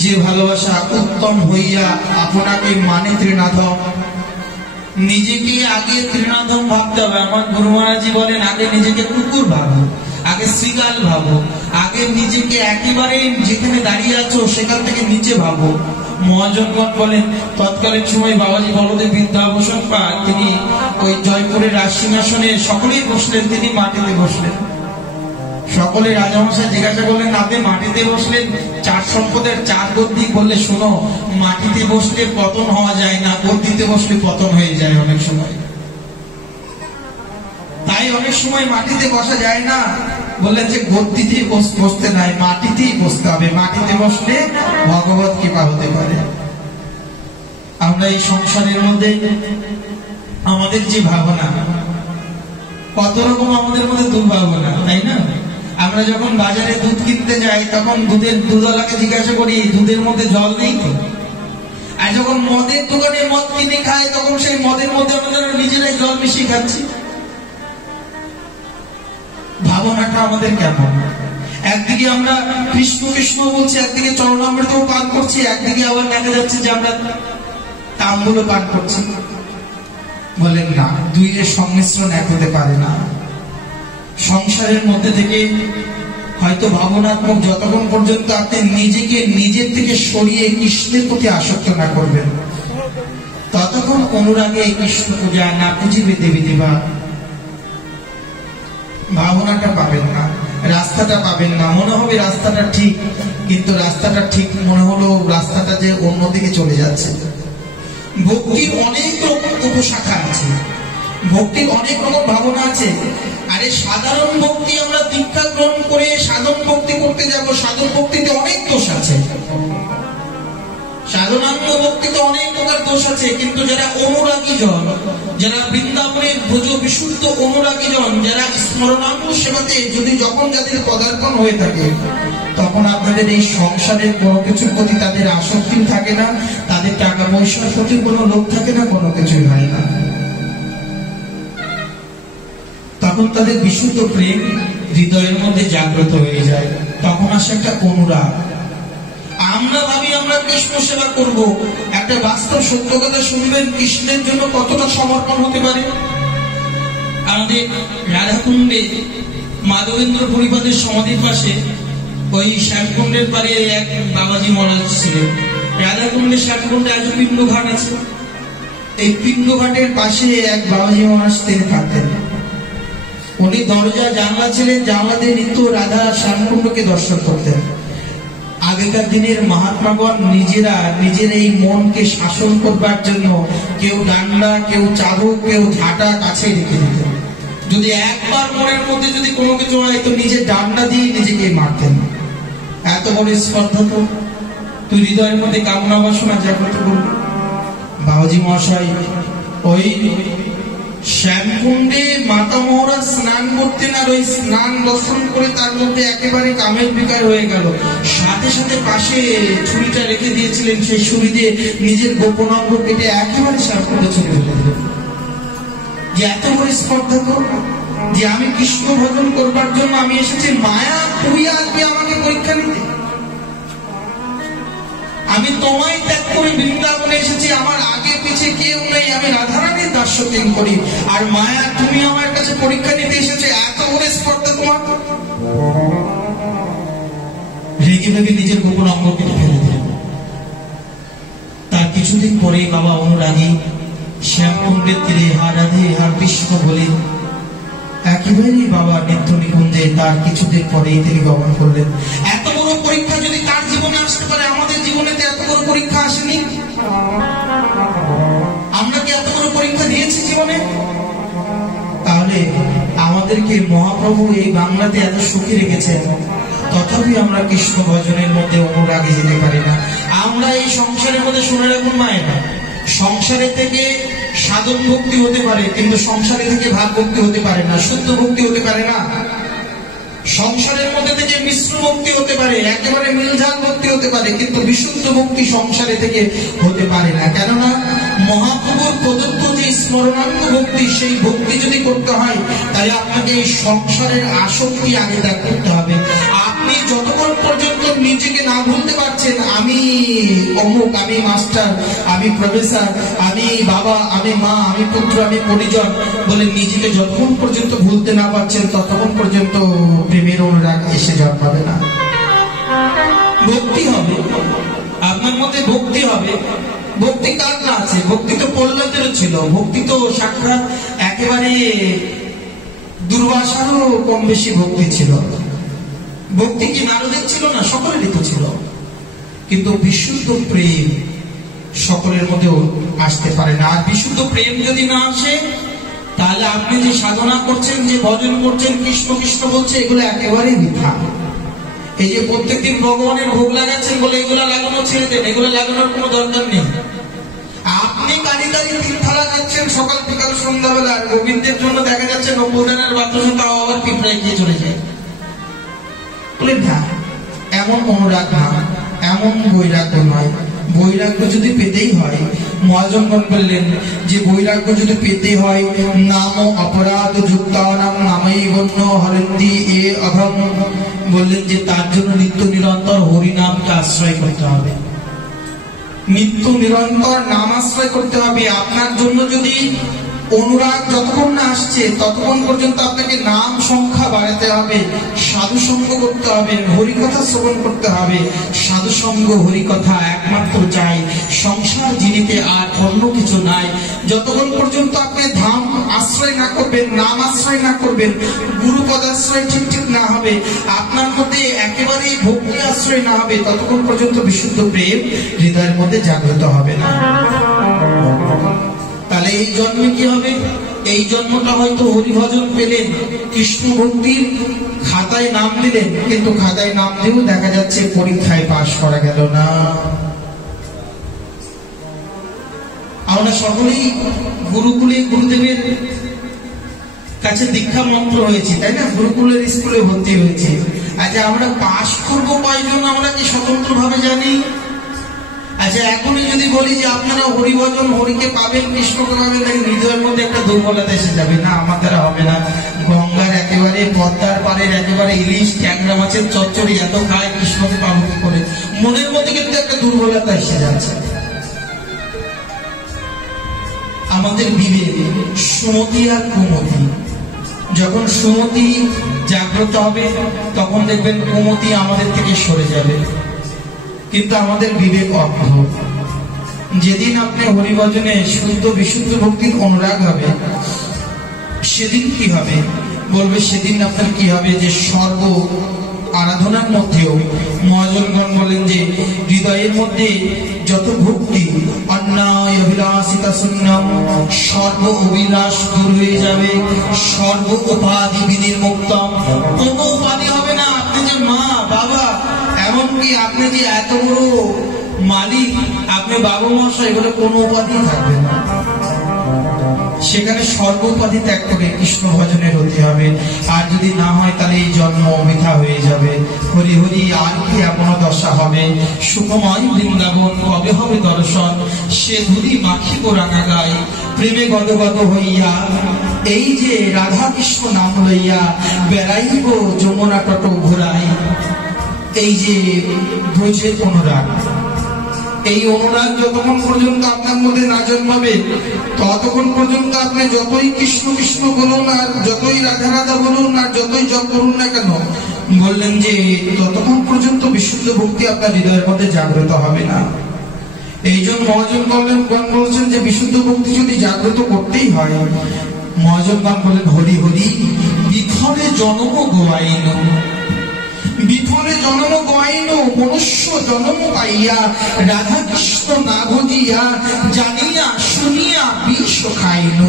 যে ভালোবাসা উত্তম হইয়া আপনাকে মানে ত্রিনাথ, নিজেকে আগে তৃণাধম ভাবতে হবে। আমার গুরু মহারাজজি বলেন, আগে নিজেকে কুকুর ভাবো, আগে শ্রীগাল ভাবো, আগে নিজেকে একেবারে যেখানে দাঁড়িয়ে আছো সেখান থেকে নিচে ভাবো। মহাজনগণ বলেন, তৎকালীন সময় বাবাজি বলদেব বিদ্যাভূষণ পাল তিনি ওই জয়পুরের রাজসিংহাসনে সকলেই বসলেন, তিনি মাটিতে বসলেন। সকলে রাজামশাই জিজ্ঞাসা করলেন, আপনি মাটিতে বসলেন, চার সম্পদের চার গদ্দি। বললে, শোনো, মাটিতে বসলে পতন হওয়া যায় না, গদ্দিতে বসলে পতন হয়ে যায় অনেক সময়। তাই অনেক সময় মাটিতে বসা যায় না। বললেন যে গদ্দিতে বসতে নাই, মাটিতেই বসতে হবে। মাটিতে বসলে ভগবত কৃপা হতে পারে। আমরা এই সংসারের মধ্যে আমাদের যে ভাবনা, কত রকম আমাদের মধ্যে দুর্ভাবনা, তাই না? আমরা যখন বাজারে দুধ কিনতে যাই তখন দুধওয়ালাকে জিজ্ঞাসা করি, দুধের মধ্যে জল নেই তো? আর যখন মদের দোকানে মদ কিনে খাই তখন সেই মদের মধ্যে আমরা নিজেরাই জল মিশিয়ে খাচ্ছি। ভাবনাটা আমাদের কেমন? একদিকে আমরা কৃষ্ণ কৃষ্ণ বলছি, একদিকে চরণামৃত পান করছি, একদিকে আবার দেখা যাচ্ছে যে আমরা তাম্বুল পান করছি। বলেন না, দুইয়ের সংমিশ্রণ এক হতে পারে না। সংসারের মধ্যে থেকে হয়তো ভাবনাত্মক যতক্ষণ পর্যন্ত আপনি নিজেকে নিজের থেকে সরিয়ে কৃষ্ণের প্রতি আসক্ত না করবেন, ততক্ষণ অনুরাগে কৃষ্ণ পূজা না পুজিবে দেবী দেবা, ভাবনাটা পাবেন না, রাস্তাটা পাবেন না। মনে হবে রাস্তাটা ঠিক, কিন্তু রাস্তাটা ঠিক মনে হলো রাস্তাটা যে অন্যদিকে চলে যাচ্ছে। ভক্তির অনেক রকম উপশাখা আছে, ভক্তির অনেক রকম ভাবনা আছে। আরে সাধারণ ভক্তি আমরা দীক্ষা গ্রহণ করে সাধন ভক্তি করতে যাব, সাধন ভক্তিতে অনেক দোষ আছে, সাধনাঙ্গ ভক্তিতে অনেক প্রকার দোষ আছে। কিন্তু যারা অনুরাগী জন, যারা বৃন্দাবনের ভোজ বিশুদ্ধ অনুরাগী জন, যারা স্মরণাঙ্গ সেবাতে যদি যখন যাদের পদার্পণ হয়ে থাকে, তখন আপনাদের এই সংসারের কোনো কিছুর প্রতি তাদের আসক্তি থাকে না, তাদের টাকা পয়সার প্রতি কোনো লোভ থাকে না, কোনো কিছুই হয় না। তখন তাদের বিশুদ্ধ প্রেম হৃদয়ের মধ্যে জাগ্রত হয়ে যায়, তখন আসে একটা অনুরাগ। আমরা ভাবি আমরা কৃষ্ণ সেবা করব, একটা বাস্তব সত্য কথা শুনবেন, কৃষ্ণের জন্য কতটা সমর্পণ হতে পারে। আমাদের রাধাকুণ্ডে মাধবেন্দ্র পরিবারের সমাধির পাশে ওই শ্যামকুণ্ডের পারে এক বাবাজি মহারাজ ছিলেন। রাধাকুণ্ডে শ্যামকুণ্ডে আজও পিণ্ড ঘাট আছে। এই পিণ্ড ঘাটের পাশে এক বাবাজি মহারাজ তিনি থাকতেন। উনি দরজা জানলা ছিলেন, জানলা দিয়ে নিত্য রাধা শ্যামকুণ্ডকে দর্শন করতেন। আগেকার দিনের মহাত্মাগণ নিজেরা নিজের এই মনকে শাসন করবার জন্য কেউ ডান্ডা, কেউ চাবুক, কেউ ঝাঁটা কাছে রেখে দিতেন। যদি একবার মনের মধ্যে যদি কোনো কিছু হয় তো নিজের ডান্ডা দিয়ে নিজেকে মারতেন। এত বড় স্পর্ধা তো তুই হৃদয়ের মধ্যে কামনা বাসনা জাগ্রত করবি। বাবাজি মহাশয় ওই শ্যামকুণ্ডে মাতা মহারাজ স্নান করতেন, আর ওই স্নান দর্শন করে তার মধ্যে একেবারে কামের বিকার হয়ে গেল। সাথে সাথে পাশে ছুরিটা রেখে দিয়েছিলেন, সেই ছুরি দিয়ে নিজের গোপন অঙ্গ কেটে একেবারে শ্যামকুণ্ডে ছুরি ফেলে দিলেন। যে এত বড় স্পর্ধা তো, যে আমি কৃষ্ণ ভজন করবার জন্য আমি এসেছি, মায়া তুই আসবি আমাকে পরীক্ষা নিতে। আমি তোমায় ত্যাগ করে বৃন্দাবনে এসেছি, আমার আগে পিছে কেউ নেই, আমি রাধারানীর দাস্য করি, আর মায়া তুমি আমার কাছে পরীক্ষা নিতে এসেছো। এত বড় স্পর্ধা তোমার। রেগে ভেবে নিজের গোপন অঙ্গ কেটে ফেলে দিলেন। তার কিছুদিন পরেই বাবা অনুরাগী শ্যামকুণ্ডের তীরে হা রাধে হা কৃষ্ণ বলে একেবারেই বাবা নিত্য নিকুঞ্জে তার কিছুদিন পরেই তিনি গমন করলেন। এত বড় পরীক্ষা যদি তার জীবনে আসতে পারে, আমাদের জীবনে তো এত বড় পরীক্ষা আসেনি। আমরা কি এত বড় পরীক্ষা দিয়েছি জীবনে? তাহলে আমাদেরকে মহাপ্রভু এই বাংলাতে এত সুখী রেখেছেন, তথাপি আমরা কৃষ্ণ ভজনের মধ্যে অনুরাগে যেতে পারি না। আমরা এই সংসারের মধ্যে শুনে রাখুন মায়েরা, সংসারে থেকে সাধন ভক্তি হতে পারে, কিন্তু সংসারে থেকে ভাব ভক্তি হতে পারে না, শুদ্ধ ভক্তি হতে পারে না। সংসারের মধ্যে থেকে মিশ্র ভক্তি হতে পারে, একেবারে মিলঝাল ভক্তি হতে পারে, কিন্তু বিশুদ্ধ ভক্তি সংসারে থেকে হতে পারে না। কেননা মহাপ্রভুর প্রদত্ত যে স্মরণাঙ্গ ভক্তি, সেই ভক্তি যদি করতে হয় তাহলে আপনাকে এই সংসারের আসক্তি আগে ত্যাগ করতে হবে। আপনি যতক্ষণ পর্যন্ত নিজেকে না ভুলতে পারছেন আমি অমুক, আমি মাস্টার, আমি প্রফেসর, আমি বাবা, আমি মা, আমি পুত্র, আমি পরিজন বলে নিজেকে যতক্ষণ পর্যন্ত ভুলতে না পারছেন ততক্ষণ পর্যন্ত প্রেমের অনুরাগ এসে জন্মাবে না। ভক্তি হবে, আপনার মধ্যে ভক্তি হবে। ভক্তি কার না আছে? ভক্তি তো প্রহ্লাদেরও ছিল, ভক্তি তো সাক্ষাৎ একেবারে দুর্বাসারও কম বেশি ভক্তি ছিল। ভক্তি কি নারদের ছিল না? সকলেরই তো ছিল। কিন্তু বিশুদ্ধ প্রেম সকলের মধ্যেও আসতে পারে না। আর বিশুদ্ধ প্রেম যদি না আসে তাহলে আপনি যে সাধনা করছেন, যে ভজন করছেন, কৃষ্ণ কৃষ্ণ বলছে, এগুলো একেবারেই মিথ্যা। এই যে প্রত্যেকদিন ভগবানের ভোগ লাগাচ্ছেন বলে এগুলো লাগানো ছেড়ে দেন, এগুলো লাগানোর কোনো দরকার নেই। আপনি কারি কারি তিন থালা খাচ্ছেন সকাল বিকাল সন্ধ্যাবেলা, গোবিন্দের জন্য দেখা যাচ্ছে 90 টাকার বাতাসে তাও আবার পিঁপড়ায় গিয়ে চলে যায়। বলেন না, এমন অনুরাগ না, এমন বৈরাগ্য নয়। বৈরাগ্য যদি পেতেই হয়, মহাজনগণ বললেন যে বৈরাগ্য যদি পেতে হয়, নাম অপরাধ যুক্তানাম নামই গণ্য হরন্তি এ অঘম, বললেন যে তার জন্য নিত্য নিরন্তর হরিনামকে আশ্রয় করতে হবে। নিত্য নিরন্তর নাম আশ্রয় করতে হবে। আপনার জন্য যদি অনুরাগ যতক্ষণ না আসছে ততক্ষণ পর্যন্ত আপনাকে নাম সংখ্যা বাড়াতে হবে, সাধু সঙ্গ করতে হবে, হরিকথা শ্রবণ করতে হবে। সাধু সঙ্গ হরিকথা একমাত্র চাই, সংসার জীবিতে আর অন্য কিছু নাই। যতক্ষণ পর্যন্ত আপনি ধাম আশ্রয় না করবেন, নাম আশ্রয় না করবেন, গুরু পদাশ্রয় ঠিক ঠিক না হবে, আপনার মধ্যে একেবারে ভক্তি আশ্রয় না হবে, ততক্ষণ পর্যন্ত বিশুদ্ধ প্রেম হৃদয়ের মধ্যে জাগ্রত হবে না। তাহলে এই জন্মে কি হবে? এই জন্মটা হয়তো হরিভজন পেলেন, কৃষ্ণ ভক্তির খাতায় নাম দিলেন, কিন্তু খাতায় নাম দিয়েও দেখা যাচ্ছে পরীক্ষায় পাশ করা গেল না। আমরা সকলেই গুরুকুলে গুরুদেবের কাছে দীক্ষা মন্ত্র হয়েছি, তাই না? গুরুকুলের স্কুলে ভর্তি হয়েছে। আচ্ছা, আমরা পাশ করবো কয়জন আমরা কি স্বতন্ত্র ভাবে জানি? আচ্ছা, এখনই যদি বলি যে আপনারা হরিভজন, হরিকে পাবেন, কৃষ্ণকে পাবেন, তাই হৃদয়ের মধ্যে একটা দুর্বলতা এসে যাবে, না আমার দ্বারা হবে না। গঙ্গার একেবারে পদ্মার পাড়ের একেবারে ইলিশ ট্যাংরা মাছের চচ্চড়ি এত খায়, কৃষ্ণকে পাবো কি করে? মনের মধ্যে কিন্তু একটা দুর্বলতা এসে যাচ্ছে। আমাদের বিবেক সুমতি আর কুমতি, যখন সুমতি জাগ্রত হবে তখন দেখবেন কুমতি আমাদের থেকে সরে যাবে। কিন্তু আমাদের বিবেক অজ্ঞ। যেদিন আপনি হরিভজনে শুদ্ধ বিশুদ্ধ ভক্তির অনুরাগ হবে, সেদিন কি হবে? বলবে সেদিন আপনার কি হবে? যে সর্ব আরাধনার মধ্যেও মহাজনগণ বলেন যে হৃদয়ের মধ্যে যত ভক্তি, অন্যায় অভিলাষিতা শূন্যম, সর্ব অভিলাষ দূর হয়ে যাবে, সর্ব উপাধি বিনির্মুক্তম, কোনো উপাধি হবে না। আপনি যে মা বাবা, এমনকি আপনি যে এত বড় মালিক, আপনি বাবু মশাই, এগুলো কোনো উপাধি থাকবে না। সেখানে সর্ব উপাধি ত্যাগ করে কৃষ্ণ ভজনের হতে হবে। আর যদি না হয় তাহলে এই জন্ম বৃথা হয়ে যাবে। হরি হরি আর কি আপন দশা হবে, সুখময় বৃন্দাবন কবে হবে দর্শন, সে ধুলি মাখিব রাঙা গায়, প্রেমে গদগদ হইয়া এই যে রাধা কৃষ্ণ নাম লইয়া বেড়াইব যমুনা তট ঘোরাই। এই যে ব্রজের অনুরাগ, এই অনুরাগ যতক্ষণ পর্যন্ত আপনার মধ্যে না জন্মাবে ততক্ষণ পর্যন্ত আপনি যতই কৃষ্ণ কৃষ্ণ বলুন, আর যতই রাধা রাধা বলুন, আর যতই জপ করুন না কেন, বললেন যে ততক্ষণ পর্যন্ত বিশুদ্ধ ভক্তি আপনার হৃদয়ের মধ্যে জাগ্রত হবে না। এই জন্য মহাজনগণ বলছেন যে বিশুদ্ধ ভক্তি যদি জাগ্রত করতেই হয়, মহাজনগণ বলেন হরি হরি বিফলে জন্ম গোয়াইন, বিফলে জন্ম গোয়াইন, মনুষ্য জন্ম পাইয়া রাধা কৃষ্ণ না ভজিয়া জানিয়া শুনিয়া বিষ খাইন।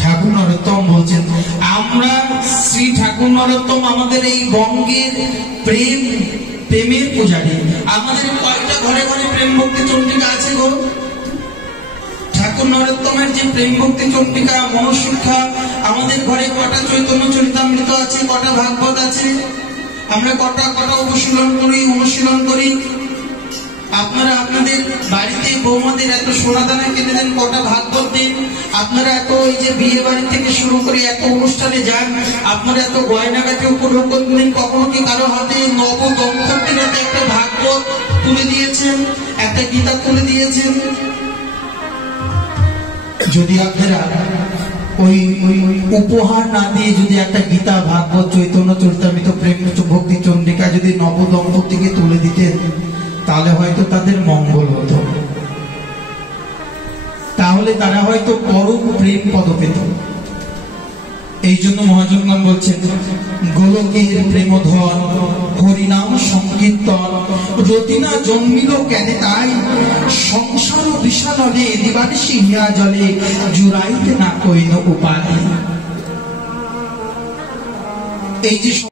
ঠাকুর নরোত্তম বলছেন, আমরা শ্রী ঠাকুর নরোত্তম আমাদের এই বঙ্গের প্রেমের পূজারী। আমাদের কয়েকটা ঘরে ঘরে প্রেম ভক্তি চন্ডিকা আছে গো। ঠাকুর নরোত্তমের যে প্রেম ভক্তি চন্ডিকা মনশিক্ষা, আমাদের ঘরে কটা চৈতন্য চরিতামৃত আছে, কটা ভাগবত আছে, আমরা কটা অনুশীলন করি। আপনারা আপনাদের বাড়িতে বৌমাদের এত সোনা দানা কিনে দেন, কটা ভাগবত দিন। আপনারা এত ওই যে বিয়ে বাড়ি থেকে শুরু করে এত অনুষ্ঠানে যান, আপনারা এত গয়নাগাটি উপভোগ করলেন, কখনো কি কারো হাতে নব দম্পতির হাতে একটা ভাগবত তুলে দিয়েছেন, একটা গীতা তুলে দিয়েছেন? যদি আপনারা ওই উপহার না দিয়ে যদি একটা গীতা, ভাগবত, চৈতন্য চরিতামৃত, প্রেম ভক্তি চন্ডিকা যদি নব দম্পতিকে তুলে দিতেন, তাহলে হয়তো তাদের মঙ্গল হতো, তাহলে তারা হয়তো পরম প্রেম পদ পেত। এই জন্য মহাজনগণ বলছেন, গোলকের প্রেমধন হরিনাম সংকীর্তন রতিনা জন্মিল কেন তাই, সংসার বিষাদনে দিবানিশি হিয়া জলে জুড়াইতে না কইন উপায়। এই যে